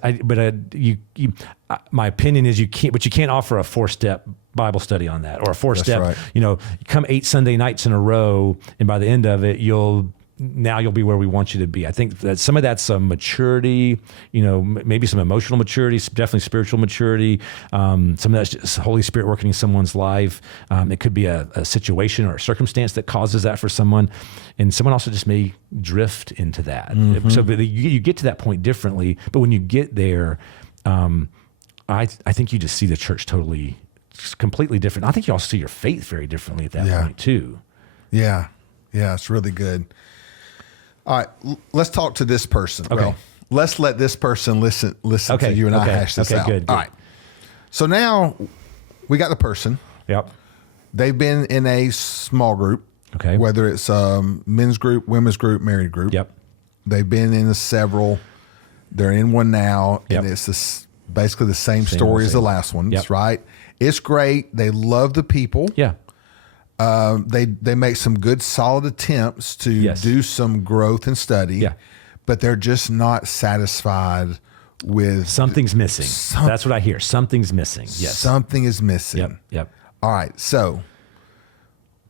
My opinion is you can't offer a 4-step Bible study on that, or a 4-step, you come 8 Sunday nights in a row, and by the end of it, you'll be where we want you to be. I think that some of that's some maturity, maybe some emotional maturity, definitely spiritual maturity. Some of that's just Holy Spirit working in someone's life. It could be a situation or a circumstance that causes that for someone. And someone also just may drift into that. So you get to that point differently. But when you get there, I think you just see the church completely different. I think you also see your faith very differently at that point too. Yeah. Yeah. It's really good. All right, let's talk to this person. Okay. Well, let's let this person listen to you and I hash this out. Good. All right. So now we got the person. Yep. They've been in a small group. Okay. Whether it's men's group, women's group, married group. Yep. They've been in several. They're in one now, and it's this basically the same story as the last ones, right? It's great. They love the people. Yeah. They make some good solid attempts to do some growth and study. Yeah. But they're just not satisfied with something's missing. That's what I hear. Something's missing. Yes. Something is missing. Yep. All right. So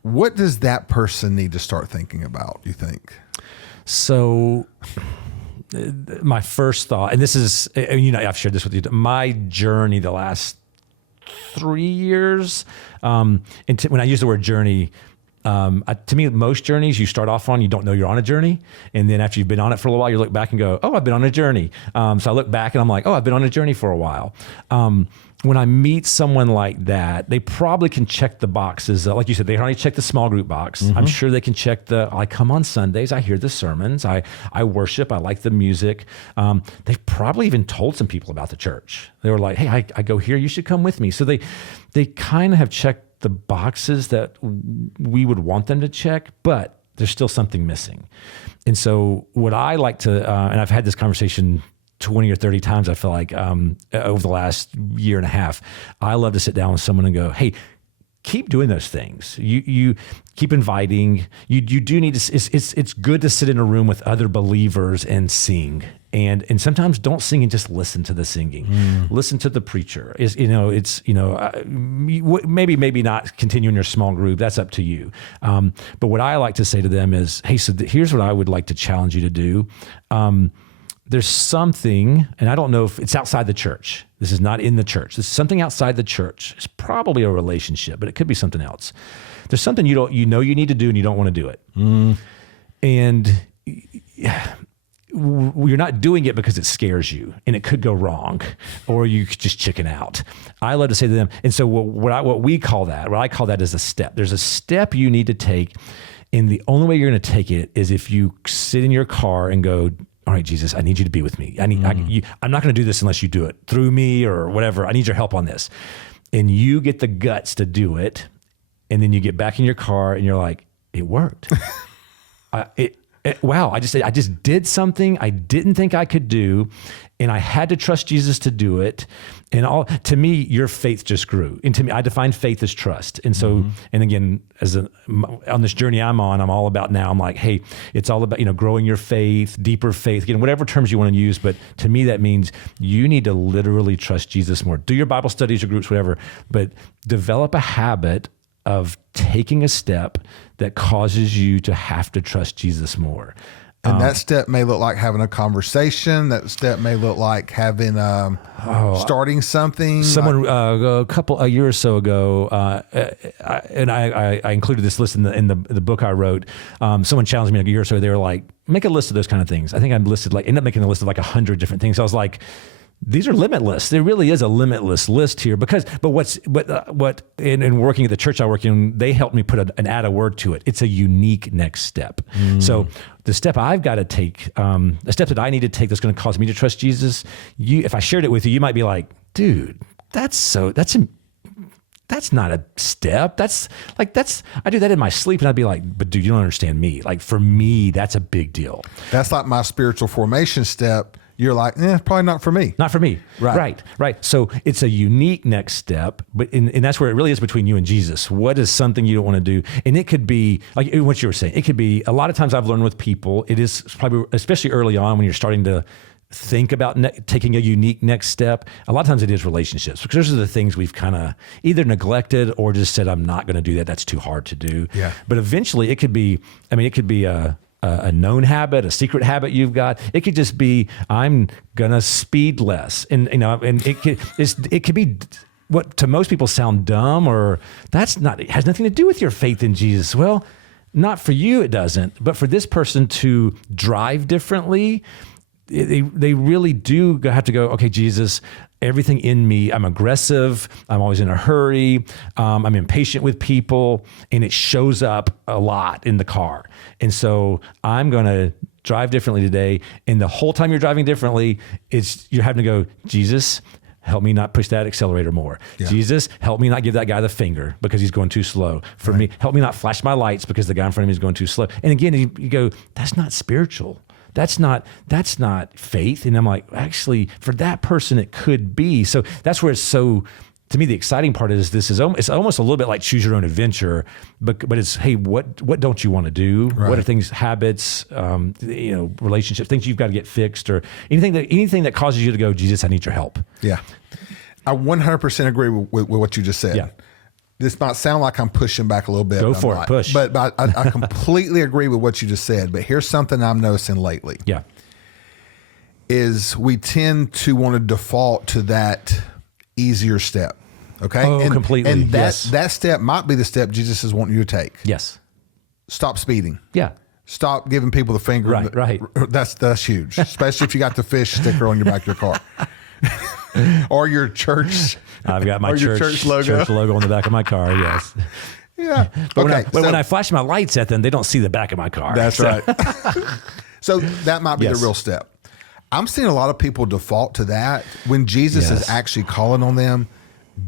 what does that person need to start thinking about, you think? So my first thought, and this is, I've shared this with you, my journey the last 3 years, when I use the word journey, to me, most journeys you start off on, you don't know you're on a journey. And then after you've been on it for a little while, you look back and go, oh, I've been on a journey. So I look back and I'm like, oh, I've been on a journey for a while. When I meet someone like that, they probably can check the boxes. Like you said, they already check the small group box. Mm-hmm. I'm sure they can check I come on Sundays, I hear the sermons, I worship, I like the music. They've probably even told some people about the church. They were like, hey, I go here, you should come with me. So they kind of have checked the boxes that we would want them to check, but there's still something missing. And so what I like to, and I've had this conversation 20 or 30 times, I feel like, over the last year and a half, I love to sit down with someone and go, hey, keep doing those things. You keep inviting. You do need to. It's good to sit in a room with other believers and sing. And sometimes don't sing and just listen to the singing. Listen to the preacher. Maybe not continue in your small group. That's up to you. But what I like to say to them is, hey, so here's what I would like to challenge you to do. There's something, and I don't know if it's outside the church. This is not in the church. This is something outside the church. It's probably a relationship, but it could be something else. There's something you need to do and you don't want to do it. And you're not doing it because it scares you and it could go wrong, or you could just chicken out. I love to say to them, and so what I call that is a step. There's a step you need to take, and the only way you're going to take it is if you sit in your car and go, all right, Jesus, I need you to be with me. I'm not going to do this unless you do it through me or whatever. I need your help on this. And you get the guts to do it. And then you get back in your car and you're like, it worked. Wow, I just did something I didn't think I could do, and I had to trust Jesus to do it. And to me, your faith just grew. And to me, I define faith as trust. And so, and again, on this journey I'm on, I'm all about now. I'm like, hey, it's all about growing your faith, deeper faith, whatever terms you want to use. But to me, that means you need to literally trust Jesus more. Do your Bible studies or groups, whatever, but develop a habit of taking a step that causes you to have to trust Jesus more. And that step may look like having a conversation. That step may look like having starting something. Someone a year or so ago, I included this list in the book I wrote. Someone challenged me a year or so. They were like, make a list of those kind of things. I think I ended up making a list of like 100 different things. I was like, these are limitless. There really is a limitless list here but in working at the church I work in, they helped me add a word to it. It's a unique next step. So the step I've got to take, the step that I need to take that's going to cause me to trust Jesus, if I shared it with you, you might be like, dude, that's not a step. I do that in my sleep and I'd be like, but dude, you don't understand me. Like for me, that's a big deal. That's like my spiritual formation step. You're like, probably not for me. Not for me. Right. So it's a unique next step, and that's where it really is between you and Jesus. What is something you don't want to do? And it could be, like what you were saying, it could be, a lot of times I've learned with people, it is probably, especially early on when you're starting to think about taking a unique next step, a lot of times it is relationships, because those are the things we've kind of either neglected or just said, I'm not going to do that. That's too hard to do. Yeah. But eventually it could be a known habit, a secret habit you've got. It could just be, I'm gonna speed less, and it could be what to most people sound dumb, or it has nothing to do with your faith in Jesus. Well, not for you, it doesn't, but for this person to drive differently, they really do have to go, okay, Jesus, everything in me, I'm aggressive, I'm always in a hurry, I'm impatient with people, and it shows up a lot in the car. And so I'm going to drive differently today. And the whole time you're driving differently, you're having to go, Jesus, help me not push that accelerator more. Yeah. Jesus, help me not give that guy the finger because he's going too slow. For me, help me not flash my lights because the guy in front of me is going too slow. And again, you go, that's not spiritual. That's not faith. And I'm like, actually, for that person, it could be. So that's where it's so, to me, the exciting part is it's almost a little bit like choose your own adventure, but it's, hey, what don't you want to do? Right. What are things, habits, relationships, things you've got to get fixed, or anything that causes you to go, Jesus, I need your help. Yeah. I 100% agree with what you just said. Yeah. This might sound like I'm pushing back a little bit. Go for it, push. But I completely agree with what you just said. But here's something I'm noticing lately. Yeah. Is we tend to want to default to that easier step. Okay. Oh, completely. And that step might be the step Jesus is wanting you to take. Yes. Stop speeding. Yeah. Stop giving people the finger. Right. That's huge, especially if you got the fish sticker on your back of your car. Or your church. I've got my church logo on the back of my car. Yes. Yeah. But when I flash my lights at them, they don't see the back of my car. That's right. So that might be the real step. I'm seeing a lot of people default to that when Jesus is actually calling on them.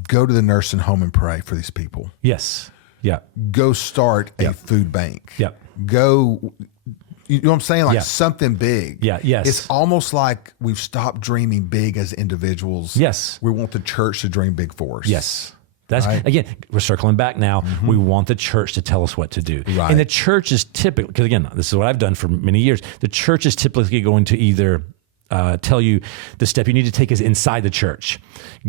Go to the nursing home and pray for these people. Yes. Yeah. Go start a food bank. Yep. Go. You know what I'm saying? Like something big. Yeah. Yes. It's almost like we've stopped dreaming big as individuals. Yes. We want the church to dream big for us. Yes. That's right. Again, we're circling back now. Mm-hmm. We want the church to tell us what to do. Right. And the church is typically, because again, this is what I've done for many years. The church is typically going to either tell you the step you need to take is inside the church.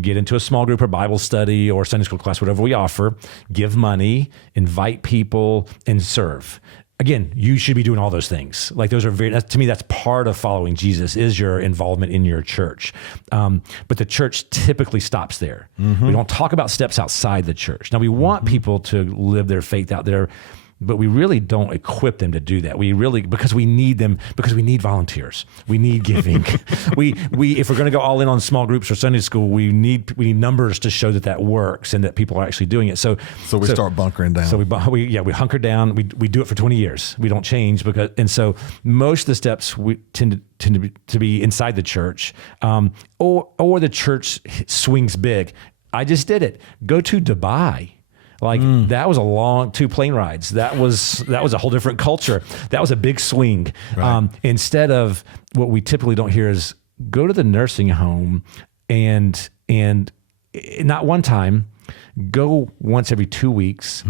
Get into a small group or Bible study or Sunday school class, whatever we offer. Give money, invite people, and serve. Again, you should be doing all those things. Like those are to me, that's part of following Jesus is your involvement in your church. But the church typically stops there. Mm-hmm. We don't talk about steps outside the church. Now we want people to live their faith out there, but we really don't equip them to do that. Because we need them, because we need volunteers. We need giving. we if we're going to go all in on small groups or Sunday school, we need numbers to show that that works and that people are actually doing it. So we start bunkering down. So we hunker down. We do it for 20 years. We don't change and so most of the steps we tend to be inside the church, or the church swings big. I just did it. Go to Dubai. That was a long 2 plane rides. That was a whole different culture. That was a big swing. Right. Instead of what we typically don't hear is go to the nursing home and not one time, go once every 2 weeks,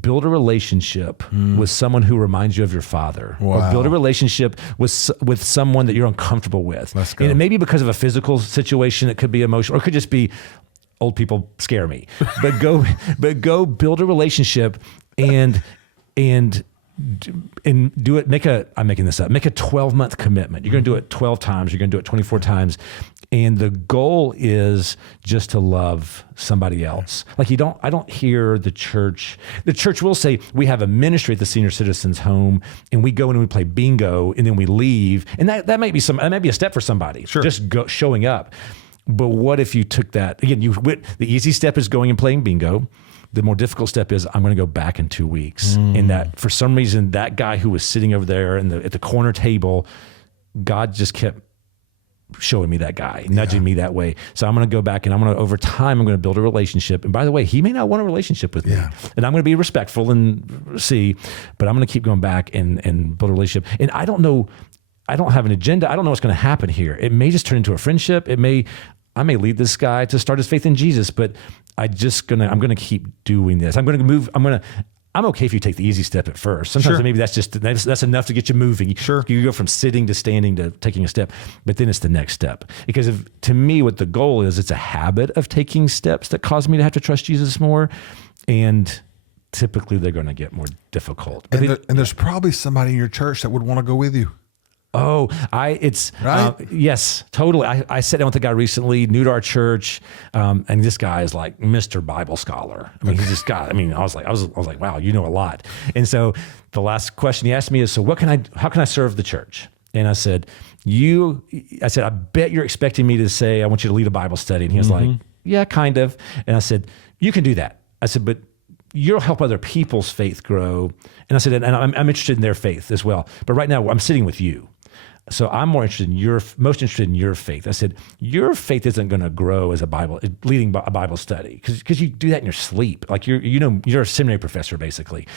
build a relationship with someone who reminds you of your father. Wow. Or build a relationship with someone that you're uncomfortable with. Let's go. And it may be because of a physical situation. It could be emotional, or it could just be old people scare me, but go build a relationship and do it. I'm making this up. Make a 12-month commitment. You're going to do it 12 times. You're going to do it 24 times. And the goal is just to love somebody else. I don't hear the church will say, we have a ministry at the senior citizens home and we go and we play bingo and then we leave. And that might be a step for somebody. Sure. Just showing up. But what if you took that, again, the easy step is going and playing bingo. The more difficult step is I'm going to go back in 2 weeks. And that for some reason, that guy who was sitting over there at the corner table, God just kept showing me that guy, nudging me that way. So I'm going to go back and over time, I'm going to build a relationship. And by the way, he may not want a relationship with me. And I'm going to be respectful and but I'm going to keep going back and build a relationship. And I don't know, I don't have an agenda. I don't know what's going to happen here. It may just turn into a friendship. I may lead this guy to start his faith in Jesus, but I'm going to keep doing this. I'm okay if you take the easy step at first. Sometimes maybe that's enough to get you moving. Sure. You go from sitting to standing to taking a step, but then it's the next step. Because to me, what the goal is, it's a habit of taking steps that cause me to have to trust Jesus more. And typically they're going to get more difficult. And there's probably somebody in your church that would want to go with you. Oh, yes, totally. I sat down with a guy recently, new to our church, and this guy is like Mr. Bible scholar. I mean, he's just got. I mean, I was like, wow, you know a lot. And so the last question he asked me is, so how can I serve the church? And I said, I bet you're expecting me to say, I want you to lead a Bible study. And he was like, yeah, kind of. And I said, you can do that. I said, but you'll help other people's faith grow. And I said, and I'm interested in their faith as well. But right now, I'm sitting with you. So I'm most interested in your faith. I said, your faith isn't going to grow as leading a Bible study because you do that in your sleep. Like you're a seminary professor basically.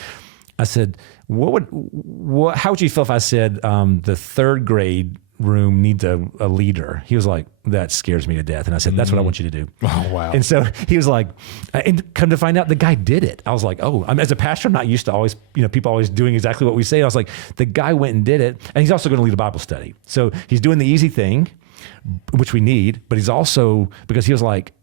I said, how would you feel if I said the third grade room needs a leader? He was like, that scares me to death. And I said, that's what I want you to do. Oh, wow. And so he was like, and come to find out, the guy did it. I was like, as a pastor, I'm not used to always, people always doing exactly what we say. I was like, the guy went and did it. And he's also going to lead a Bible study. So he's doing the easy thing, which we need, but he's also, because he was like,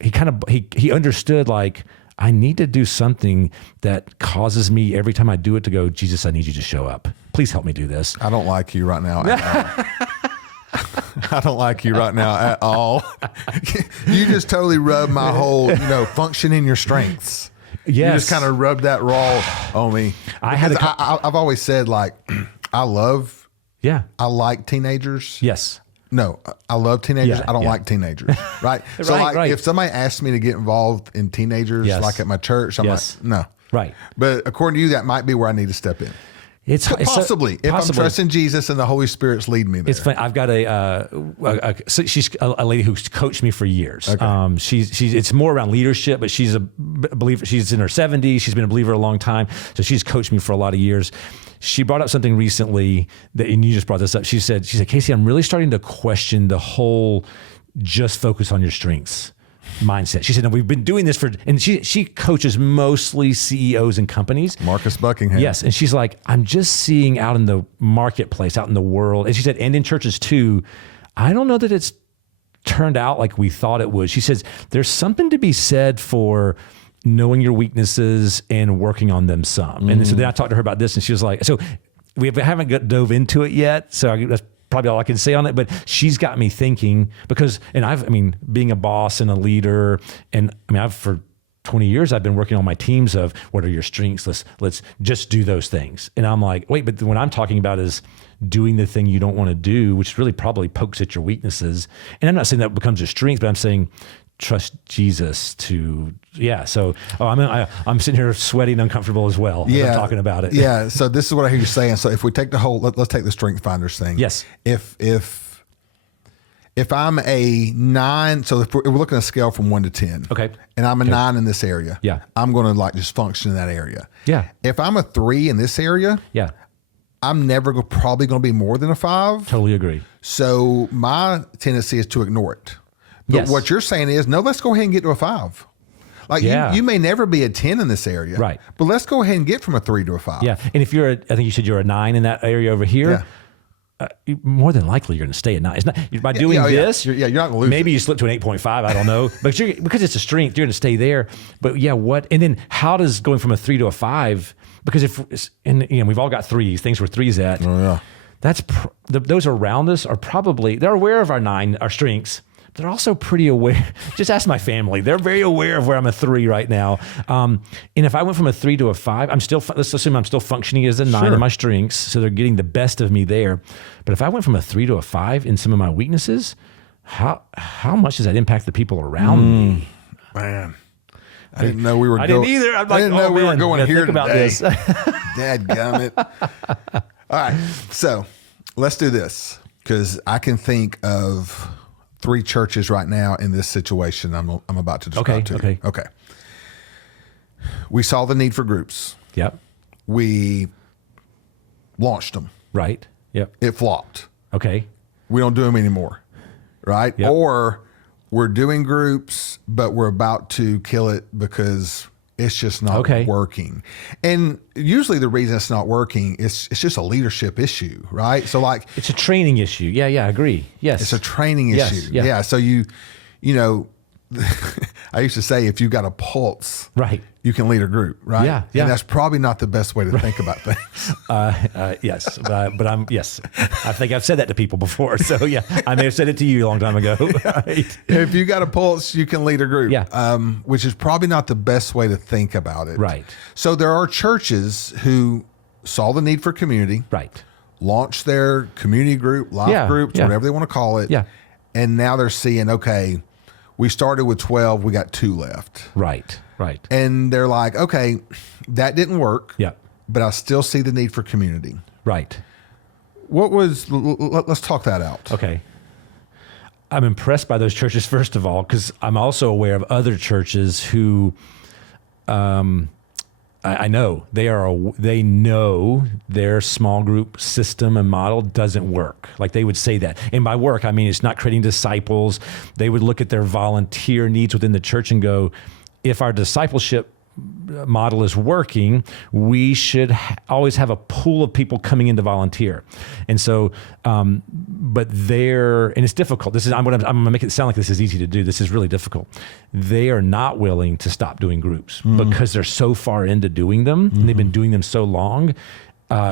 he understood, like, I need to do something that causes me every time I do it to go, Jesus, I need you to show up. Please help me do this. I don't like you right now. I don't like you right now at all. You just totally rubbed my whole, function in your strengths. Yes. You just kind of rubbed that raw on me. I've always said, like, I like teenagers. Yes. No, I love teenagers. I don't like teenagers. Right. So if somebody asks me to get involved in teenagers, like at my church, I'm like, no. Right. But according to you, that might be where I need to step in. It's possibly if I'm trusting Jesus and the Holy Spirit's leading me there. It's funny. I've got she's a lady who's coached me for years. Okay. She's it's more around leadership, but she's a believer. She's in her 70s. She's been a believer a long time. So she's coached me for a lot of years. She brought up something recently and you just brought this up. She said, Casey, I'm really starting to question the whole just focus on your strengths mindset. She said, no, we've been doing this and she coaches mostly CEOs and companies. Marcus Buckingham. Yes. And she's like, I'm just seeing out in the marketplace, out in the world. And she said, and in churches too, I don't know that it's turned out like we thought it would. She says, there's something to be said for knowing your weaknesses and working on them some. And so then I talked to her about this and she was like, so we haven't dove into it yet. So that's probably all I can say on it, but she's got me thinking because, being a boss and a leader, and for 20 years, I've been working on my teams of what are your strengths? Let's just do those things. And I'm like, wait, but what I'm talking about is doing the thing you don't want to do, which really probably pokes at your weaknesses. And I'm not saying that becomes your strength, but I'm saying trust Jesus to, So I'm sitting here sweating, uncomfortable as well. As I'm talking about it. Yeah. So this is what I hear you saying. So if we take let's take the Strength Finders thing. Yes. If I'm a 9, so if we're looking at a scale from 1 to 10. Okay. And I'm a 9 in this area. Yeah. I'm going to just function in that area. Yeah. If I'm a 3 in this area. Yeah. I'm never probably going to be more than a 5. Totally agree. So my tendency is to ignore it. But what you're saying is, no, let's go ahead and get to a 5. Like you may never be a 10 in this area, right? But let's go ahead and get from a 3 to a 5. Yeah, and if I think you said you're a 9 in that area over here. Yeah. More than likely, you're going to stay at 9. It's not by doing this. You're not going to lose. Maybe you slip to an 8.5. I don't know, but because it's a strength, you're going to stay there. But what? And then how does going from a 3 to a 5? Because we've all got 3s. Things where 3s at. Oh yeah. That's those around us are probably they're aware of our strengths. They're also pretty aware. Just ask my family. They're very aware of where I'm a 3 right now. And if I went from a 3 to a 5, let's assume I'm still functioning as a 9 in my strengths. So they're getting the best of me there. But if I went from a 3 to a 5 in some of my weaknesses, how much does that impact the people around me? Man, I didn't know we were. I didn't either. I'm like, I didn't know we were going here think about this. Dadgummit. All right, so let's do this because I can think of 3 churches right now in this situation I'm about to describe to you. Okay. We saw the need for groups. Yep. We launched them. Right. Yep. It flopped. Okay. We don't do them anymore. Right. Yep. Or we're doing groups, but we're about to kill it because it's just not working. And usually the reason it's not working is it's just a leadership issue, right? So it's a training issue. Yeah, I agree. Yes. It's a training issue. Yeah. So I used to say if you got a pulse, right, you can lead a group, right? Yeah. And that's probably not the best way to think about things. Yes, but I think I've said that to people before. So yeah, I may have said it to you a long time ago. Right? If you got a pulse, you can lead a group. Yeah. Which is probably not the best way to think about it. Right. So there are churches who saw the need for community. Right. Launched their community group, life groups, whatever they want to call it. Yeah. And now they're seeing, okay, we started with 12, we got 2 left. Right. And they're like, okay, that didn't work. Yeah. But I still see the need for community. Right. Let's talk that out. Okay. I'm impressed by those churches, first of all, because I'm also aware of other churches who, I know they know their small group system and model doesn't work. Like they would say that. And by work, I mean, it's not creating disciples. They would look at their volunteer needs within the church and go, if our discipleship model is working, we should always have a pool of people coming in to volunteer. And so, but and it's difficult. I'm going to make it sound like this is easy to do. This is really difficult. They are not willing to stop doing groups because they're so far into doing them and they've been doing them so long,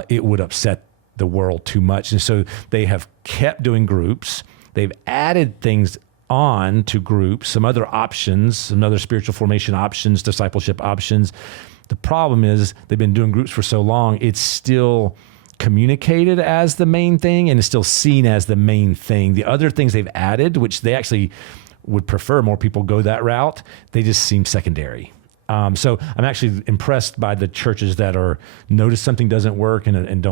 it would upset the world too much. And so they have kept doing groups. They've added things on to groups, some other options, some other spiritual formation options, discipleship options. The problem is they've been doing groups for so long, it's still communicated as the main thing and it's still seen as the main thing. The other things they've added, which they actually would prefer more people go that route, they just seem secondary. So I'm actually impressed by the churches that notice something doesn't work and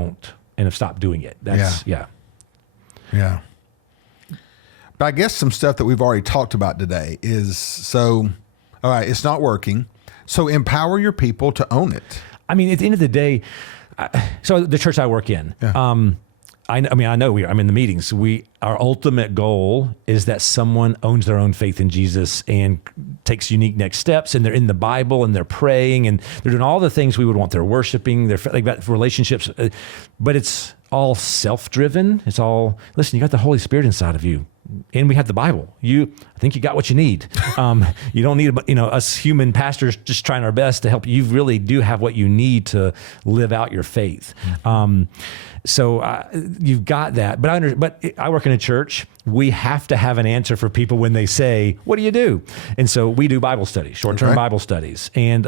have stopped doing it. Yeah. But I guess some stuff that we've already talked about today is all right, it's not working. So empower your people to own it. I mean, at the end of the day, so the church I work in, I know I'm in the meetings. Our ultimate goal is that someone owns their own faith in Jesus and takes unique next steps, and they're in the Bible and they're praying and they're doing all the things we would want. They're worshiping, they've got relationships, but it's all self-driven. It's all, listen, you got the Holy Spirit inside of you. And we have the Bible. I think you got what you need. You don't need, us human pastors just trying our best to help you. You really do have what you need to live out your faith. So you've got that. But I work in a church. We have to have an answer for people when they say, "What do you do?" And so we do Bible studies, short-term Bible studies, and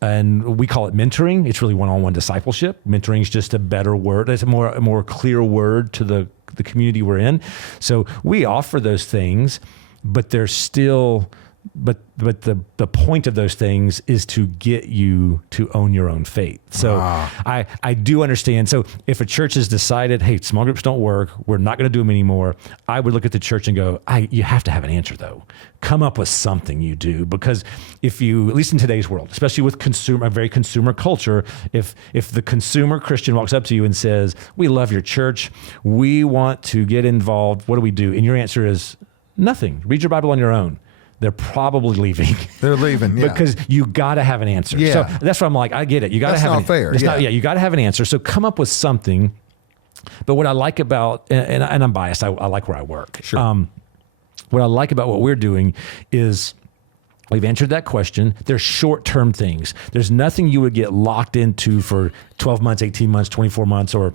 we call it mentoring. It's really one-on-one discipleship. Mentoring is just a better word. It's a more clear word to the community we're in. So we offer those things, but they're still, but the point of those things is to get you to own your own faith. So I do understand. So if a church has decided, hey, small groups don't work, we're not going to do them anymore, I would look at the church and go, you have to have an answer though. Come up with something you do, because if you, at least in today's world, especially with a very consumer culture, if the consumer Christian walks up to you and says, we love your church, we want to get involved, what do we do? And your answer is nothing. Read your Bible on your own. They're probably leaving. They're leaving, yeah. Because you got to have an answer. Yeah. So that's why I'm like, I get it. You got to have not fair. You got to have an answer. So come up with something. But what I like about, and I'm biased, I like where I work. Sure. What I like about what we're doing is we've answered that question. There's short-term things. There's nothing you would get locked into for 12 months, 18 months, 24 months, or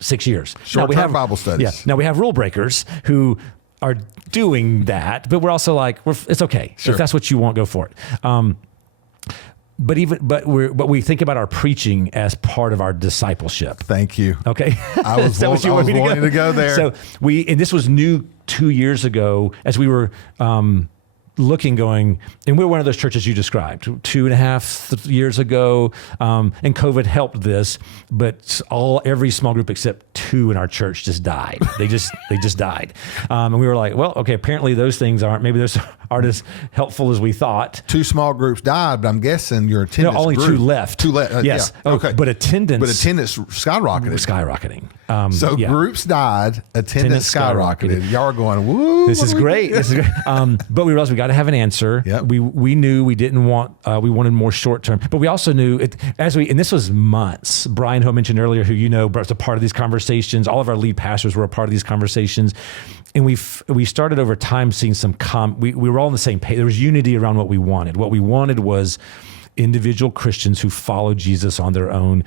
6 years. Short-term Bible studies. Yeah. Now we have rule breakers who are doing that, but we're also like, it's okay. Sure. If that's what you want, go for it. But we think about our preaching as part of our discipleship. Thank you. Okay. I was wanting to go there. So and this was new 2 years ago as we were, going, and we're one of those churches you described 2.5 years ago, and COVID helped this, but every small group except 2 in our church just died. They just died, and we were like, well, okay, apparently those things aren't as helpful as we thought. 2 small groups died, but I'm guessing your attendance only grew. 2 left. 2 left. Yes. Yeah. Okay. But attendance skyrocketing. So groups died, attendance skyrocketed. Y'all are going, woo. This is great. But we realized we got to have an answer. Yep. We knew we didn't want, we wanted more short term, but we also knew and this was months. Brian, who I mentioned earlier, who was a part of these conversations. All of our lead pastors were a part of these conversations. And we started over time seeing we were all on the same page. There was unity around what we wanted. What we wanted was individual Christians who follow Jesus on their own,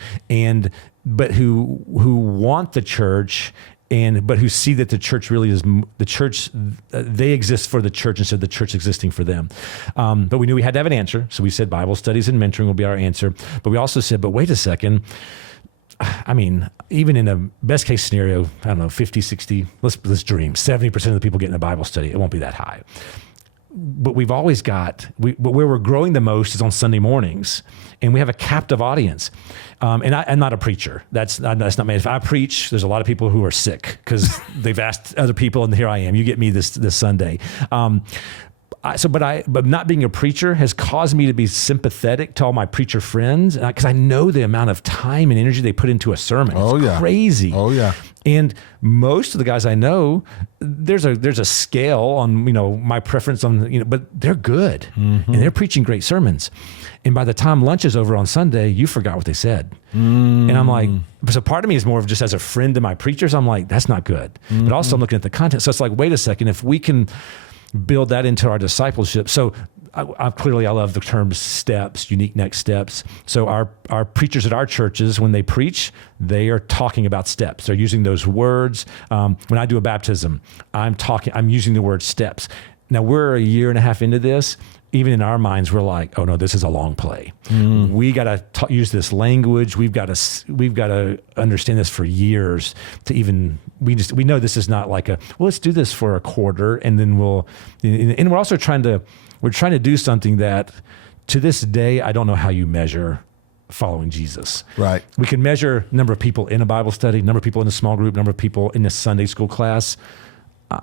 but who want the church, but who see that the church really is the church. They exist for the church instead of the church existing for them. But we knew we had to have an answer, so we said Bible studies and mentoring will be our answer. But we also said, but wait a second. I mean, even in a best case scenario, I don't know, 50, 60, let's dream, 70% of the people get in a Bible study. It won't be that high. But we've always but where we're growing the most is on Sunday mornings, and we have a captive audience. And I'm not a preacher. That's not me. If I preach, there's a lot of people who are sick because they've asked other people, and here I am. You get me this Sunday. but not being a preacher has caused me to be sympathetic to all my preacher friends, because I know the amount of time and energy they put into a sermon. It's crazy. Oh yeah. And most of the guys I know, there's a scale on, my preference on, but they're good and they're preaching great sermons. And by the time lunch is over on Sunday, you forgot what they said. And I'm like, so part of me is more of just as a friend to my preachers, I'm like, that's not good. But also I'm looking at the content. So it's like, wait a second, if we can build that into our discipleship. So I love the term steps, unique next steps. So our preachers at our churches, when they preach, they are talking about steps. They're using those words. When I do a baptism, I'm using the word steps. Now we're a year and a half into this. Even in our minds, we're like, oh no, this is a long play. We got to use this language. We've got to understand this for years to even. We know this is not like let's do this for a quarter and then and we're also trying to do something that to this day I don't know how you measure following Jesus. Right. We can measure number of people in a Bible study, number of people in a small group, number of people in a Sunday school class.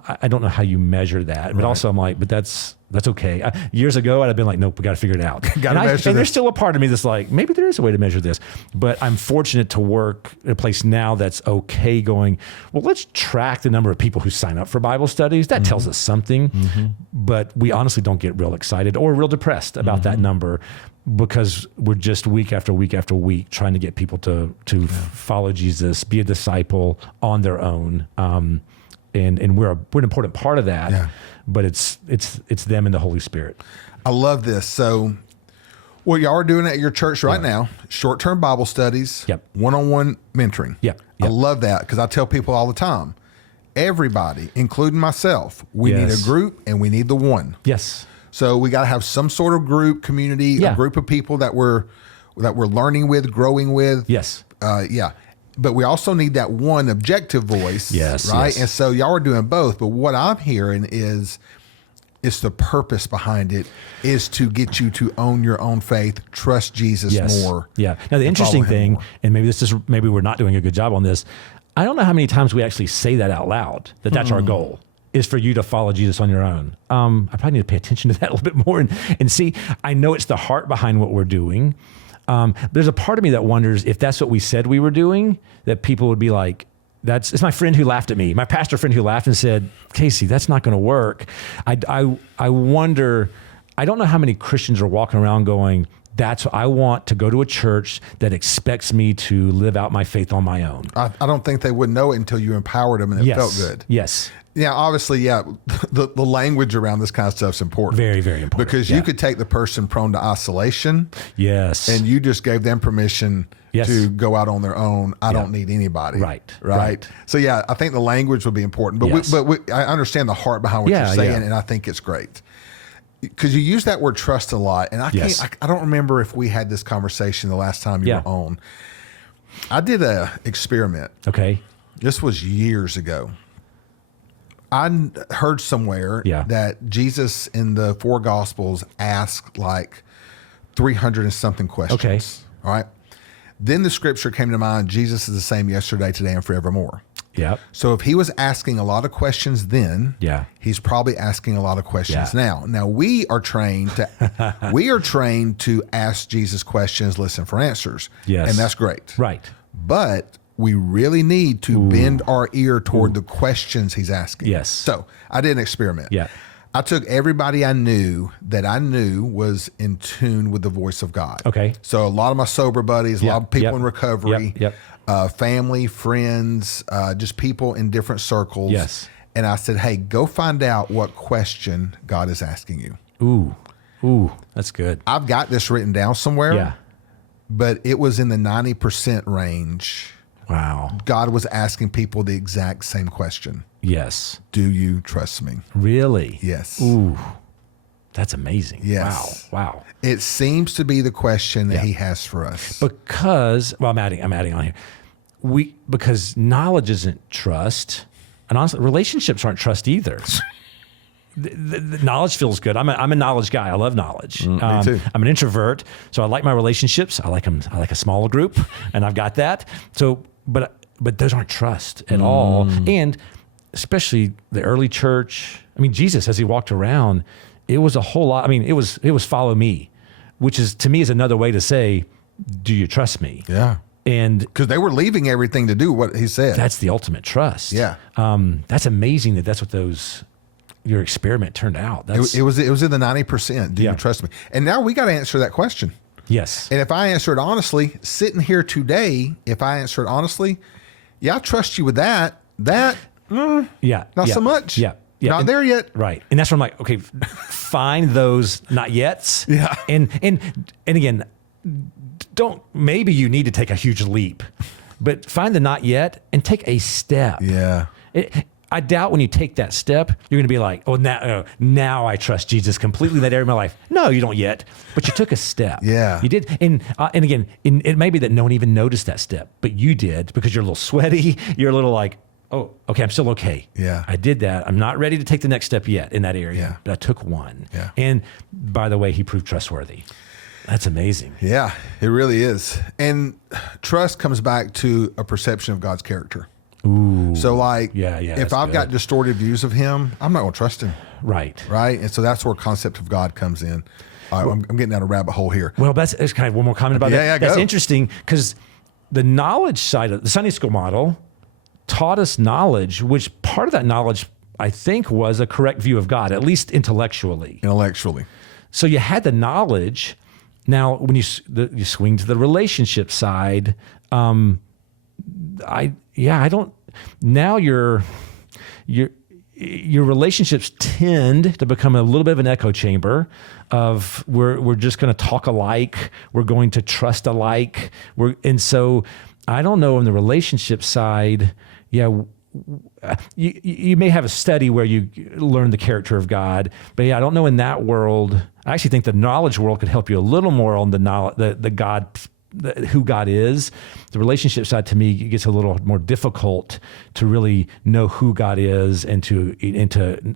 I don't know how you measure that, but also I'm like, but that's okay. Years ago, I'd have been like, nope, we got to figure it out. And there's still a part of me that's like, maybe there is a way to measure this, but I'm fortunate to work in a place now that's okay going, well, let's track the number of people who sign up for Bible studies. That tells us something, but we honestly don't get real excited or real depressed about that number because we're just week after week after week trying to get people to follow Jesus, be a disciple on their own. And we're an important part of that, but it's them and the Holy Spirit. I love this. So, what y'all are doing at your church right now, short-term Bible studies, one-on-one mentoring. I love that because I tell people all the time, everybody, including myself, we need a group and we need the one. Yes. So we got to have some sort of group, community, a group of people that we're learning with, growing with. Yes. But we also need that one objective voice, right? Yes. And so y'all are doing both. But what I'm hearing is the purpose behind it is to get you to own your own faith, trust Jesus more. Yeah. Now the interesting thing, and maybe we're not doing a good job on this. I don't know how many times we actually say that out loud. That's our goal. Is for you to follow Jesus on your own. I probably need to pay attention to that a little bit more and see. I know it's the heart behind what we're doing. There's a part of me that wonders if that's what we said we were doing, that people would be like, it's my friend who laughed at me, my pastor friend who laughed and said, Casey, that's not going to work. I wonder, I don't know how many Christians are walking around going, I want to go to a church that expects me to live out my faith on my own. I don't think they would know it until you empowered them and it felt good. Yes. Yeah, obviously, the language around this kind of stuff is important. Very, very important. Because you could take the person prone to isolation. Yes. And you just gave them permission to go out on their own. I don't need anybody. Right. So, I think the language would be important. But I understand the heart behind what you're saying, and I think it's great. Because you use that word trust a lot. And I don't remember if we had this conversation the last time you were on. I did an experiment. Okay. This was years ago. I heard somewhere that Jesus in the 4 Gospels asked like 300 and something questions. Okay. All right. Then the scripture came to mind, Jesus is the same yesterday, today, and forevermore. Yeah. So if he was asking a lot of questions then, he's probably asking a lot of questions now. Now we are trained to ask Jesus questions, listen for answers. Yes. And that's great. Right. But we really need to bend our ear toward the questions he's asking. Yes. So I did an experiment. Yeah. I took everybody I knew was in tune with the voice of God. Okay. So a lot of my sober buddies, a lot of people in recovery, family, friends, just people in different circles. Yes. And I said, hey, go find out what question God is asking you. Ooh, that's good. I've got this written down somewhere. Yeah. But it was in the 90% range. Wow. God was asking people the exact same question. Yes. Do you trust me? Really? Yes. Ooh, that's amazing. Yes. Wow. It seems to be the question that he has for us. Because, I'm adding on here. Because knowledge isn't trust, and honestly, relationships aren't trust either. The knowledge feels good. I'm a knowledge guy. I love knowledge. Me too. I'm an introvert, so I like my relationships. I like them. I like a smaller group, and I've got that. So, but those aren't trust at all. And especially the early church. I mean, Jesus, as he walked around, it was a whole lot. I mean, it was follow me, which is to me is another way to say, do you trust me? Yeah. And because they were leaving everything to do what he said. That's the ultimate trust. Yeah. That's amazing that's what your experiment turned out. It was in the 90%. Do you trust me? And now we got to answer that question. Yes. And if I answer it honestly, sitting here today, if I answer it honestly, I trust you with that. Not so much. Yeah. Not there yet. Right. And that's where I'm like, okay, find those not yets. Yeah. And again, maybe you need to take a huge leap, but find the not yet and take a step. Yeah. I doubt when you take that step, you're going to be like, oh, now I trust Jesus completely in that area of my life. No, you don't yet, but you took a step. Yeah. You did. And again, it may be that no one even noticed that step, but you did because you're a little sweaty. You're a little like, oh, okay, I'm still okay. Yeah. I did that. I'm not ready to take the next step yet in that area, but I took one. Yeah. And by the way, he proved trustworthy. That's amazing. Yeah, it really is. And trust comes back to a perception of God's character. Ooh. So like, if I've got distorted views of him, I'm not going to trust him. Right. Right. And so that's where concept of God comes in. All right, I'm getting down a rabbit hole here. Well, that's kind of one more comment about that. Yeah, that's go. interesting because the knowledge side of the Sunday school model taught us knowledge, which part of that knowledge, I think, was a correct view of God, at least intellectually. So you had the knowledge. Now, when you swing to the relationship side, I don't. Now your relationships tend to become a little bit of an echo chamber of we're just going to talk alike, we're going to trust alike, and so I don't know on the relationship side. Yeah, you may have a study where you learn the character of God, but I don't know in that world. I actually think the knowledge world could help you a little more on the knowledge, the God. Who God is. The relationship side to me gets a little more difficult to really know who God is and to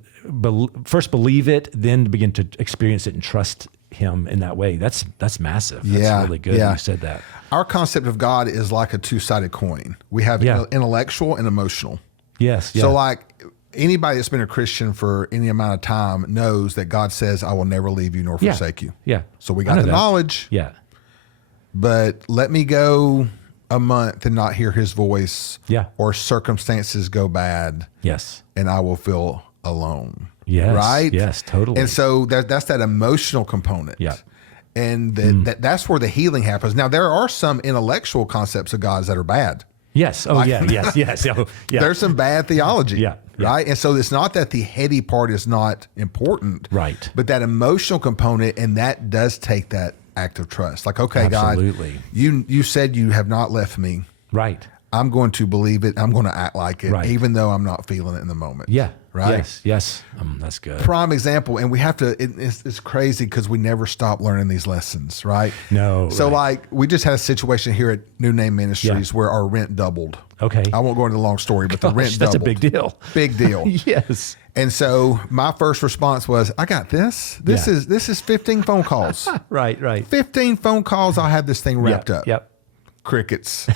first believe it, then begin to experience it and trust him in that way. That's massive. That's really good. You said that. Our concept of God is like a two-sided coin. We have intellectual and emotional. Yes. Yeah. So like anybody that's been a Christian for any amount of time knows that God says, I will never leave you nor forsake you. Yeah. So we got the knowledge. Yeah. But let me go a month and not hear his voice. Yeah. Or circumstances go bad. Yes. And I will feel alone. Yes. Right? Yes, totally. And so that's that emotional component. Yeah. And that's where the healing happens. Now, there are some intellectual concepts of God that are bad. Yes. Oh, yes. Oh, yeah. There's some bad theology. Yeah. Right. And so it's not that the heady part is not important. Right. But that emotional component, and that does take that act of trust. Like, okay, absolutely. God, you said you have not left me. Right. I'm going to believe it. I'm going to act like it, even though I'm not feeling it in the moment. Yeah. Right. Yes. That's good. Prime example. And we have to, it's crazy because we never stop learning these lessons. Right. No. So like we just had a situation here at New Name Ministries where our rent doubled. Okay. I won't go into the long story, but the rent doubled. That's a big deal. Big deal. Yes. And so my first response was, I got this. This is 15 phone calls. Right. 15 phone calls. I'll have this thing wrapped up. Yep. Crickets.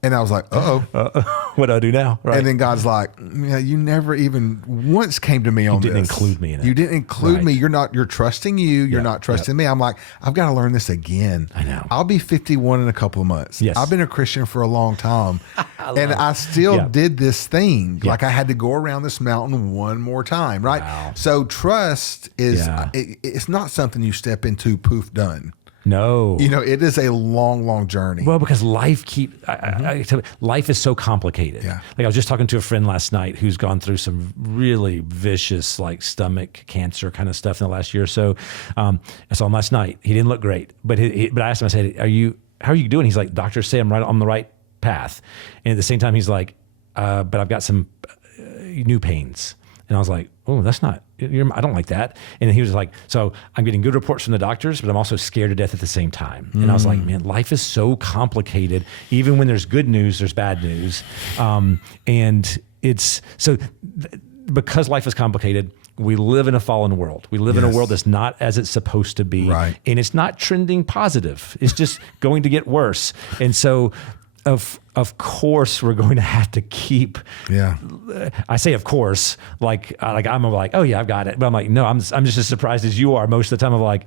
And I was like, what do I do now? Right. And then God's like, you never even once came to me on this. You didn't include me in it. You didn't include me. You're trusting you. You're not trusting me. I'm like, I've got to learn this again. I know. I'll be 51 in a couple of months. Yes. I've been a Christian for a long time. I still did this thing. Like I had to go around this mountain one more time. Right. Wow. So trust is, it's not something you step into, poof, done. No. It is a long, long journey. Well, because life life is so complicated. Yeah. Like I was just talking to a friend last night who's gone through some really vicious stomach cancer kind of stuff in the last year or so. I saw him last night. He didn't look great, but I asked him, I said, how are you doing? He's like, doctors say I'm right on the right path. And at the same time, he's like, but I've got some new pains. And I was like, oh, that's not, I don't like that. And he was like, so I'm getting good reports from the doctors, but I'm also scared to death at the same time. And I was like, man, life is so complicated. Even when there's good news, there's bad news. And it's so because life is complicated, we live in a fallen world. We live in a world that's not as it's supposed to be. Right. And it's not trending positive. It's just going to get worse. And so of course we're going to have to keep. Yeah. I say of course, like I'm like, oh yeah, I've got it. But I'm like, no, I'm just as surprised as you are most of the time. I'm like,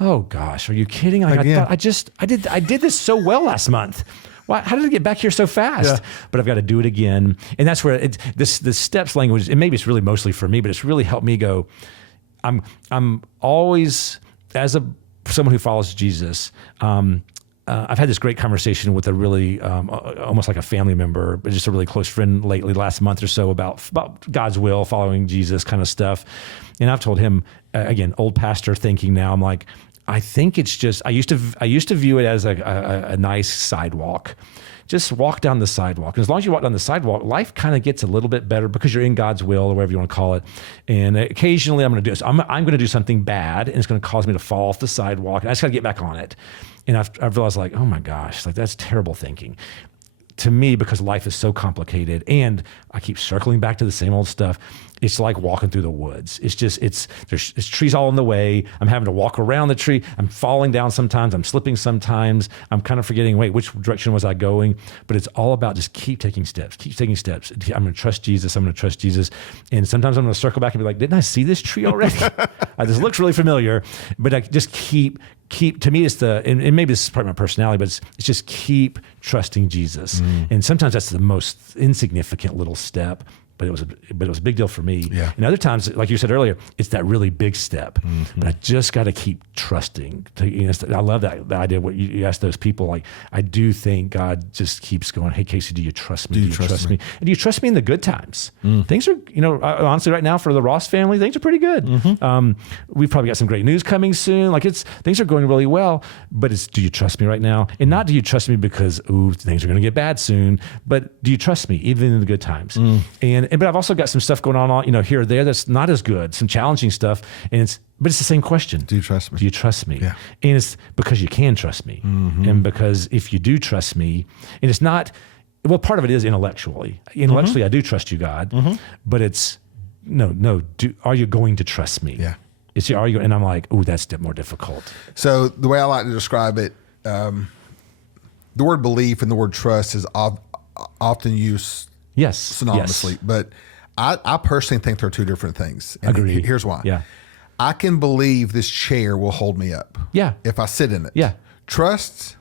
oh gosh, are you kidding? Like, I did this so well last month. Why, how did it get back here so fast? Yeah. But I've got to do it again. And that's where this steps language, and maybe it's really mostly for me, but it's really helped me go, I'm always, as someone who follows Jesus, I've had this great conversation with a really, almost like a family member, but just a really close friend lately, last month or so, about God's will, following Jesus kind of stuff. And I've told him, again, old pastor thinking now, I'm like, I think it's just, I used to view it as a nice sidewalk. Just walk down the sidewalk. And as long as you walk down the sidewalk, life kind of gets a little bit better because you're in God's will, or whatever you want to call it. And occasionally I'm going to do, I'm going to do something bad, and it's going to cause me to fall off the sidewalk, and I just got to get back on it. And I've realized, like, oh my gosh, like that's terrible thinking. To me, because life is so complicated, and I keep circling back to the same old stuff, it's like walking through the woods. There's trees all in the way. I'm having to walk around the tree. I'm falling down sometimes. I'm slipping sometimes. I'm kind of forgetting, wait, which direction was I going? But it's all about just keep taking steps. I'm going to trust Jesus. And sometimes I'm going to circle back and be like, didn't I see this tree already? This looks really familiar. But I just keep, to me, it's and maybe this is part of my personality, but it's just keep trusting Jesus. And sometimes that's the most insignificant little step, but it was a big deal for me. Yeah. And other times, like you said earlier, it's that really big step. But I just got to keep trusting. I love that idea. What you asked those people, like, I do think God just keeps going, hey, Casey, do you trust me? Do you trust me? And do you trust me in the good times? Things are, honestly, right now for the Ross family, things are pretty good. We've probably got some great news coming soon. Like, things are going really well, but it's, do you trust me right now? And not, do you trust me because, things are going to get bad soon, but do you trust me even in the good times? But I've also got some stuff going on, here or there that's not as good, some challenging stuff. But it's the same question. Do you trust me? Do you trust me? Yeah. And it's because you can trust me. And because if you do trust me, and it's not, well, part of it is intellectually. Intellectually, I do trust you, God, but it's, are you going to trust me? Yeah. And I'm like, that's more difficult. So the way I like to describe it, the word belief and the word trust is often used synonymously, but I personally think they're two different things. And Agreed. Here's why. Yeah. I can believe this chair will hold me up. Yeah. If I sit in it. Yeah. Trust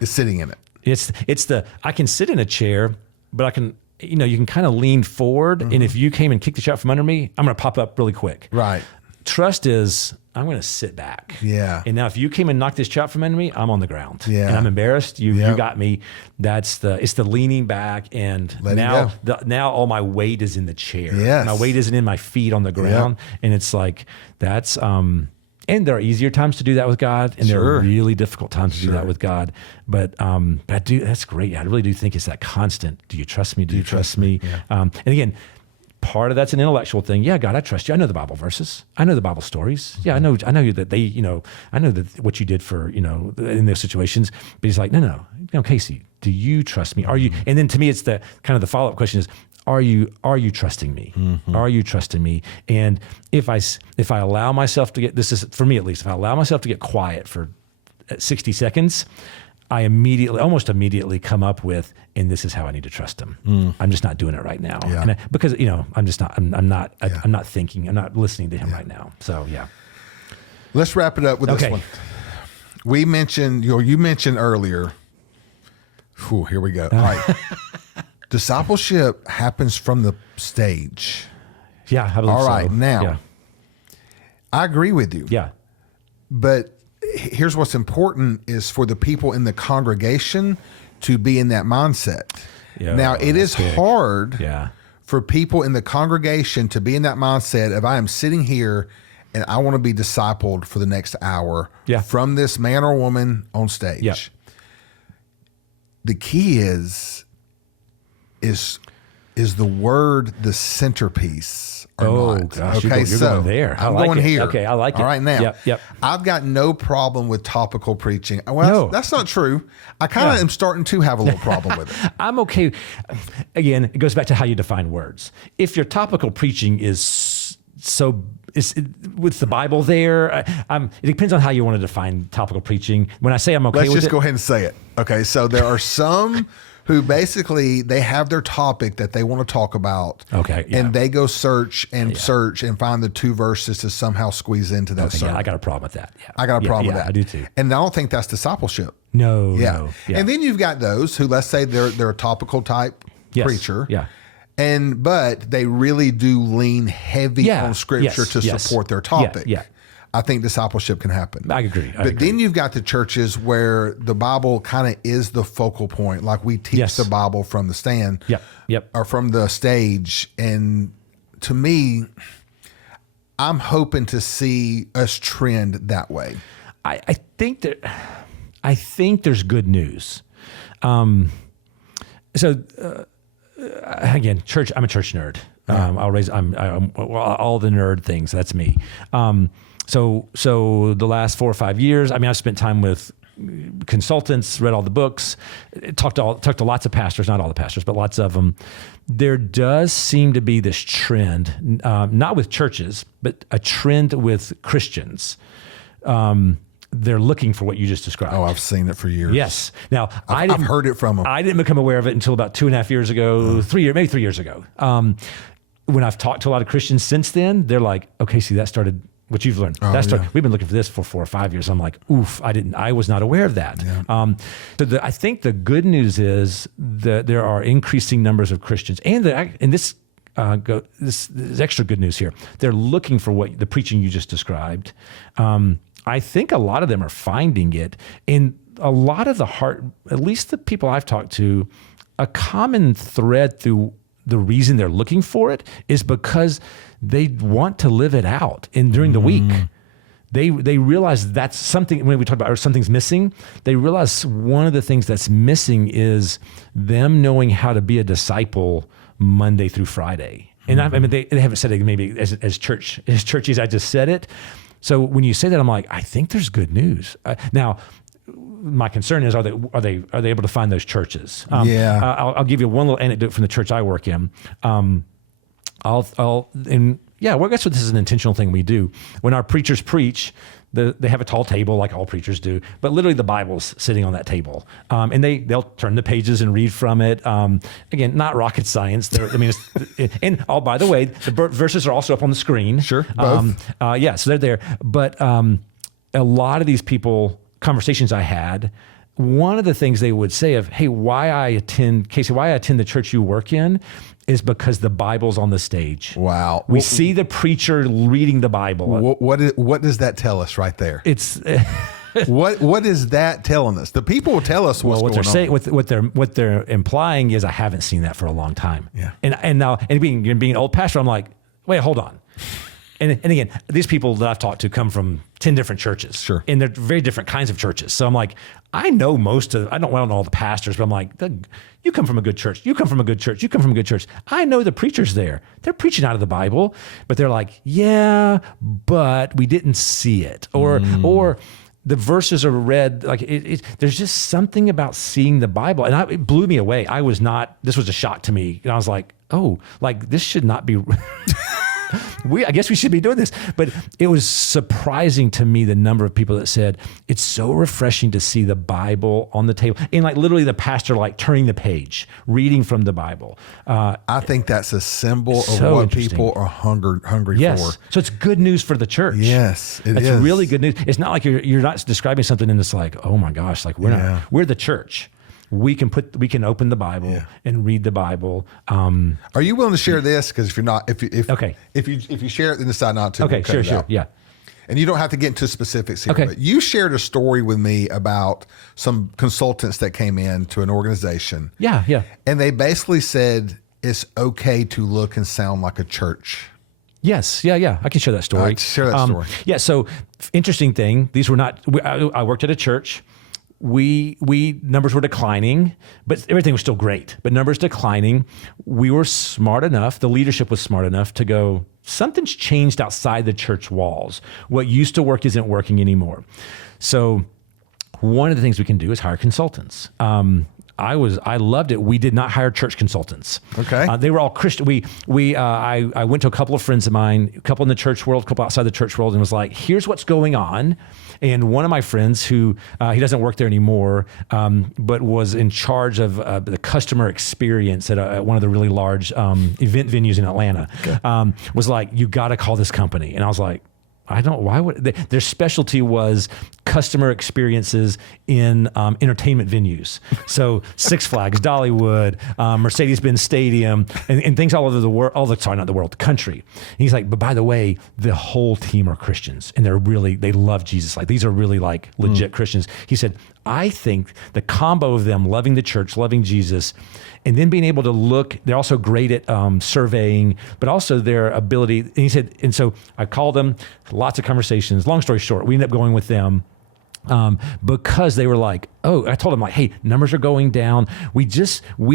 is sitting in it. It's I can sit in a chair, but I can, you can kind of lean forward. And if you came and kicked the chair out from under me, I'm going to pop up really quick. Right. Trust is, I'm going to sit back. Yeah. And now if you came and knocked this chair out from under me, I'm on the ground. Yeah. And I'm embarrassed. You got me. It's the leaning back, and now all my weight is in the chair. Yes. My weight isn't in my feet on the ground. Yep. And it's like, that's, and there are easier times to do that with God, and there are really difficult times to do that with God. But that's great. I really do think it's that constant. Do you trust me? Do you trust me? Yeah. And again, part of that's an intellectual thing. Yeah, God, I trust you. I know the Bible verses. I know the Bible stories. Yeah, I know that they, I know that what you did for, in those situations. But he's like, no, Casey, do you trust me? Are you? And then to me, it's the kind of the follow-up question is, are you trusting me? Are you trusting me? And if I allow myself to get, this is for me at least, if I allow myself to get quiet for 60 seconds, I almost immediately come up with, and this is how I need to trust him. I'm just not doing it right now. Yeah. And because, I'm just not, I'm not thinking, I'm not listening to him right now. So yeah. Let's wrap it up with this one. We mentioned, you mentioned earlier, here we go. All right. Discipleship happens from the stage. Yeah. I believe all right. So. Now, I agree with you. Yeah. But here's what's important is for the people in the congregation to be in that mindset. Now, it is hard for people in the congregation to be in that mindset of, I am sitting here and I want to be discipled for the next hour from this man or woman on stage. Yeah. The key is the word the centerpiece or not? Gosh, okay, you're going there. I'm going here. Okay, I like it. All right, now, yep. I've got no problem with topical preaching. Well, that's not true. I kind of am starting to have a little problem with it. I'm okay. Again, it goes back to how you define words. If your topical preaching is with the Bible there, it depends on how you want to define topical preaching. When I say I'm okay with it. Let's just go ahead and say it. Okay, so there are some who basically they have their topic that they want to talk about. Okay. Yeah. And they go search and find the 2 verses to somehow squeeze into that sermon. Yeah, I got a problem with that. Yeah. I got a problem with that. I do too. And I don't think that's discipleship. No. And then you've got those who, let's say they're a topical type preacher. Yeah. But they really do lean heavy on scripture to support their topic. Yeah. I think discipleship can happen. I agree. But then you've got the churches where the Bible kind of is the focal point, like we teach the Bible from the stand, or from the stage. And to me, I'm hoping to see us trend that way. I think there's good news. Again, church. I'm a church nerd. I'm all the nerd things. That's me. So the last 4 or 5 years, I mean, I've spent time with consultants, read all the books, talked to lots of pastors, not all the pastors, but lots of them. There does seem to be this trend, not with churches, but a trend with Christians. They're looking for what you just described. Oh, I've seen it for years. Yes. Now, I've heard it from them. I didn't become aware of it until about 2.5 years ago, 3 years ago. When I've talked to a lot of Christians since then, they're like, okay, see, that started what you've learned. We've been looking for this for 4 or 5 years. I'm like, oof, I was not aware of that. Yeah. I think the good news is that there are increasing numbers of Christians, and this is extra good news here. They're looking for what the preaching you just described. I think a lot of them are finding it in a lot of the heart, at least the people I've talked to, a common thread through the reason they're looking for it is because they want to live it out during the week. They realize that's something, when we talk about or something's missing, they realize one of the things that's missing is them knowing how to be a disciple Monday through Friday. And I mean, they haven't said it maybe as churchy as I just said it. So when you say that, I'm like, I think there's good news. Now, my concern is, are they able to find those churches? I'll give you one little anecdote from the church I work in. I guess this is an intentional thing we do. When our preachers preach, they have a tall table like all preachers do, but literally the Bible's sitting on that table. And they'll turn the pages and read from it. Again, not rocket science. By the way, the verses are also up on the screen. Sure, both. So they're there. But a lot of these people, conversations I had, one of the things they would say of, hey, why I attend the church you work in is because the Bible's on the stage. Wow. We see the preacher reading the Bible. What does that tell us right there? It's what is that telling us? The people will tell us what's going on. Saying, what they're implying is, I haven't seen that for a long time. Yeah. And now being an old pastor, I'm like, wait, hold on. And again, these people that I've talked to come from 10 different churches. Sure. And they're very different kinds of churches. So I'm like, I don't know all the pastors, but I'm like, you come from a good church. You come from a good church. You come from a good church. I know the preachers there. They're preaching out of the Bible, but they're like, yeah, but we didn't see it. Or the verses are read, like there's just something about seeing the Bible. And it blew me away. This was a shock to me. And I was like, oh, like this should not be... I guess we should be doing this. But it was surprising to me the number of people that said, it's so refreshing to see the Bible on the table. And like literally the pastor like turning the page, reading from the Bible. I think that's a symbol of what people are hungry for. So it's good news for the church. Yes, it is. It's really good news. It's not like you're not describing something and it's like, oh my gosh, like we're the church. We can open the Bible and read the Bible. Are you willing to share this? Because if you're not, if you share it, then decide not to. Okay, sure, yeah. And you don't have to get into specifics here. Okay. But you shared a story with me about some consultants that came in to an organization. Yeah. And they basically said it's okay to look and sound like a church. Yes, yeah. I can share that story. Share that story. Yeah. So interesting thing. These were not. I worked at a church. We numbers were declining, but everything was still great. But numbers declining. We were smart enough. The leadership was smart enough to go, something's changed outside the church walls. What used to work isn't working anymore. So one of the things we can do is hire consultants. I loved it. We did not hire church consultants. Okay. They were all Christian. I went to a couple of friends of mine, a couple in the church world, a couple outside the church world, and was like, here's what's going on. And one of my friends who, he doesn't work there anymore, but was in charge of the customer experience at one of the really large event venues in Atlanta, was like, you got to call this company. And I was like, why would their specialty was customer experiences in entertainment venues. So Six Flags, Dollywood, Mercedes-Benz Stadium, and things all over the world, the country. And he's like, but by the way, the whole team are Christians and they love Jesus. Like these are really like legit Christians. He said, I think the combo of them loving the church, loving Jesus, and then being able to look, they're also great at surveying, but also their ability. And he said, and so I called them, lots of conversations. Long story short, we ended up going with them. Because they were like, I told them like, hey, numbers are going down. We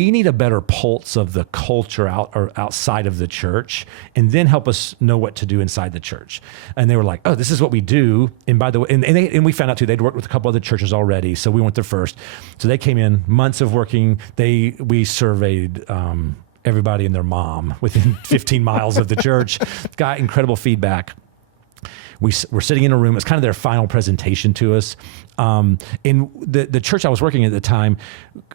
need a better pulse of the culture outside of the church, and then help us know what to do inside the church. And they were like, oh, this is what we do. And by the way, and we found out too, they'd worked with a couple other churches already. So we went there first. So they came in, months of working. We surveyed, everybody and their mom within 15 miles of the church, got incredible feedback. We're sitting in a room. It's kind of their final presentation to us. And the church I was working at the time,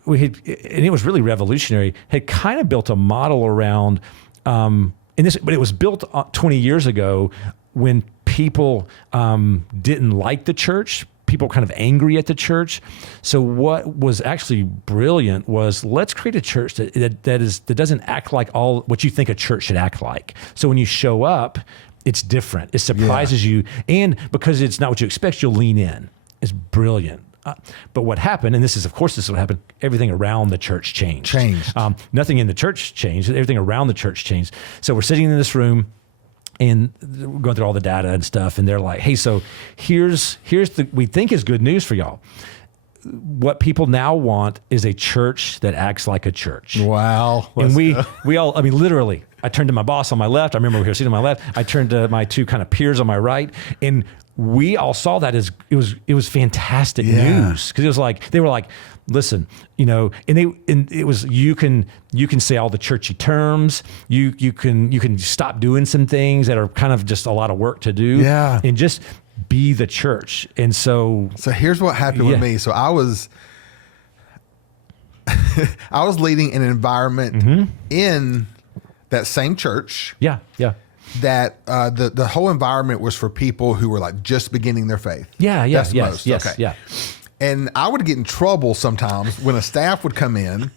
and it was really revolutionary, had kind of built a model around, but it was built 20 years ago when people didn't like the church. People were kind of angry at the church. So what was actually brilliant was, let's create a church that doesn't act like all what you think a church should act like. So when you show up, it's different. It surprises you. And because it's not what you expect, you'll lean in. It's brilliant. But what happened, and this is what happened, everything around the church changed. Nothing in the church changed. Everything around the church changed. So we're sitting in this room and we're going through all the data and stuff. And they're like, hey, so here's we think is good news for y'all. What people now want is a church that acts like a church. Wow. And we all, literally, I turned to my boss on my left. I remember we were sitting on my left. I turned to my two kind of peers on my right, and we all saw that as it was fantastic news, because it was like, they were like, listen, and it was, you can say all the churchy terms. You can stop doing some things that are kind of just a lot of work to do. Yeah. And just be the church. And so here's what happened with me. So I was leading an environment in that same church. Yeah. That the whole environment was for people who were like just beginning their faith. Yes. Okay. Yeah. And I would get in trouble sometimes when a staff would come in.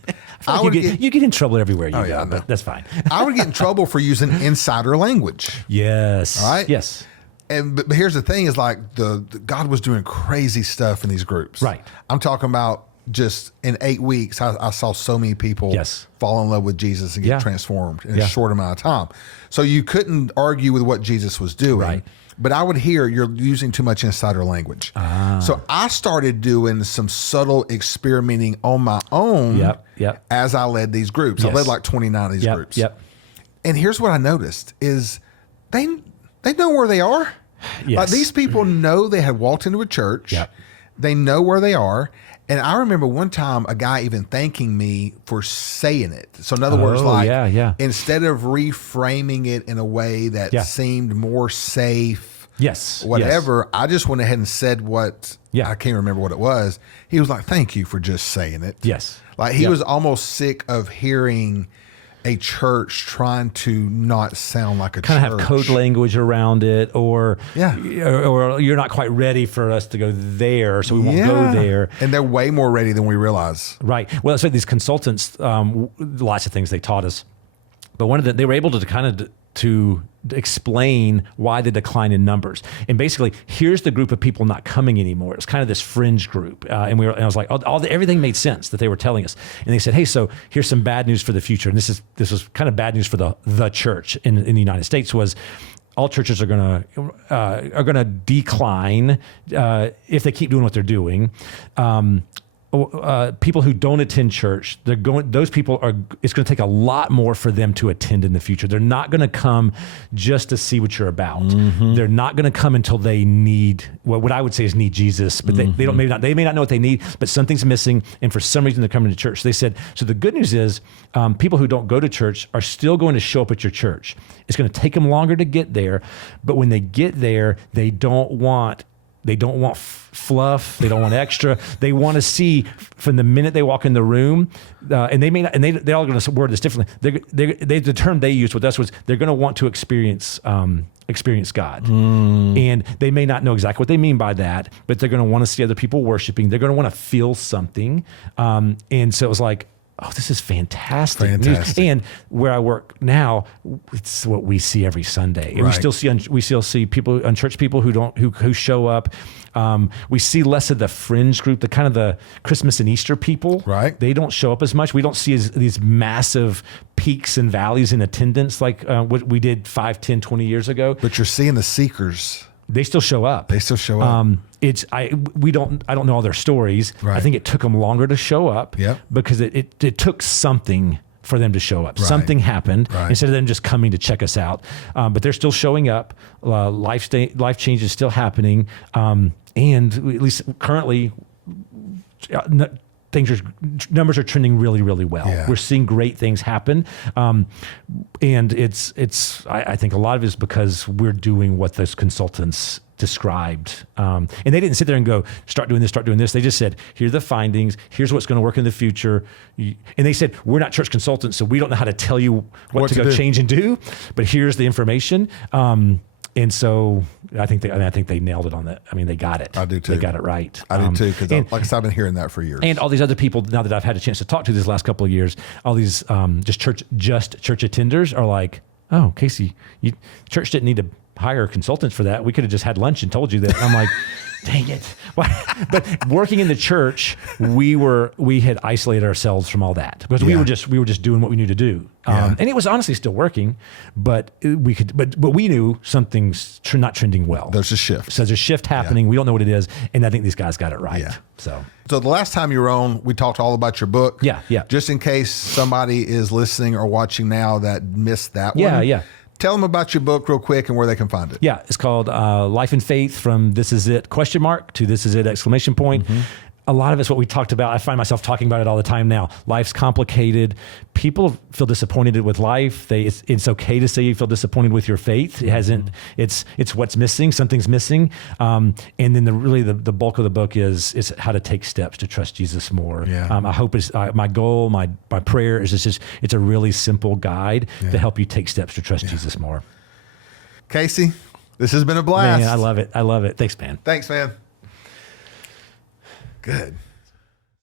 You get in trouble everywhere you go, but that's fine. I would get in trouble for using insider language. Yes. All right. Yes. But here's the thing: is like the God was doing crazy stuff in these groups. Right. I'm talking about just in 8 weeks, I saw so many people fall in love with Jesus and get transformed in a short amount of time. So you couldn't argue with what Jesus was doing. Right. But I would hear you're using too much insider language. So I started doing some subtle experimenting on my own as I led these groups. I led like 29 of these groups. And here's what I noticed is they know where they are. Like these people know they had walked into a church. They know where they are. And I remember one time a guy even thanking me for saying it. So in other words, instead of reframing it in a way that seemed more safe, whatever, I just went ahead and said what, I can't remember what it was. He was like, thank you for just saying it. Like he was almost sick of hearing a church trying to not sound like a kind church. of have code language around it, or you're not quite ready for us to go there, so we won't go there. And they're way more ready than we realize. Right. Well, so these consultants, lots of things they taught us, but one of the, they were able to kind of to explain why the decline in numbers. And basically, here's the group of people not coming anymore. It was kind of this fringe group. And I was like, everything made sense that they were telling us. And they said, hey, so here's some bad news for the future. And this was kind of bad news for the church in the United States was all churches are gonna decline if they keep doing what they're doing. people who don't attend church, those people are, it's going to take a lot more for them to attend in the future. They're not going to come just to see what you're about. Mm-hmm. They're not going to come until they need, what I would say is need Jesus, but they may not know what they need, but something's missing. And for some reason they're coming to church. They said, so the good news is people who don't go to church are still going to show up at your church. It's going to take them longer to get there, but when they get there, they don't want fluff. They don't want extra. They want to see from the minute they walk in the room, and they may not, and they're all going to word this differently. The term they used with us was they're going to want to experience God, and they may not know exactly what they mean by that, but they're going to want to see other people worshiping. They're going to want to feel something, and so it was like, oh, this is fantastic news. And where I work now, it's what we see every Sunday. And right. we still see people, unchurched people who show up. We see less of the fringe group, the kind of the Christmas and Easter people. Right. They don't show up as much. We don't see these massive peaks and valleys in attendance like what we did 5, 10, 20 years ago. But you're seeing the seekers. They still show up. I don't know all their stories. Right. I think it took them longer to show up because it took something for them to show up. Right. Something happened instead of them just coming to check us out. But they're still showing up. Life change is still happening. And at least currently, numbers are trending really, really well. Yeah. We're seeing great things happen. And I think a lot of it is because we're doing what those consultants described. And they didn't sit there and go, start doing this. They just said, here are the findings. Here's what's going to work in the future. And they said, we're not church consultants, so we don't know how to tell you what to go change and do, but here's the information. And so I think they nailed it on that. I mean, they got it. I do too. They got it right. I do too, because like I said, I've been hearing that for years. And all these other people, now that I've had a chance to talk to this last couple of years, all these just church attenders are like, oh, Casey, church didn't need to hire consultants for that. We could have just had lunch and told you that. I'm like, dang it. But working in the church, we had isolated ourselves from all that because we were just doing what we knew to do. And it was honestly still working, but we knew something's not trending well. There's a shift. So there's a shift happening. Yeah. We don't know what it is. And I think these guys got it right. Yeah. So the last time you were on, we talked all about your book. Yeah. Yeah. Just in case somebody is listening or watching now that missed that one. Yeah. Yeah. Tell them about your book real quick and where they can find it. Yeah, it's called Life and Faith from This Is It ? To This Is It ! Mm-hmm. A lot of it's what we talked about. I find myself talking about it all the time now. Life's complicated. People feel disappointed with life. It's okay to say you feel disappointed with your faith. It hasn't. It's what's missing. Something's missing. And then the bulk of the book is how to take steps to trust Jesus more. Yeah. I hope it's my goal. My prayer is it's a really simple guide to help you take steps to trust Jesus more. Casey, this has been a blast. Man, I love it. Thanks, man. Thanks, man. Good.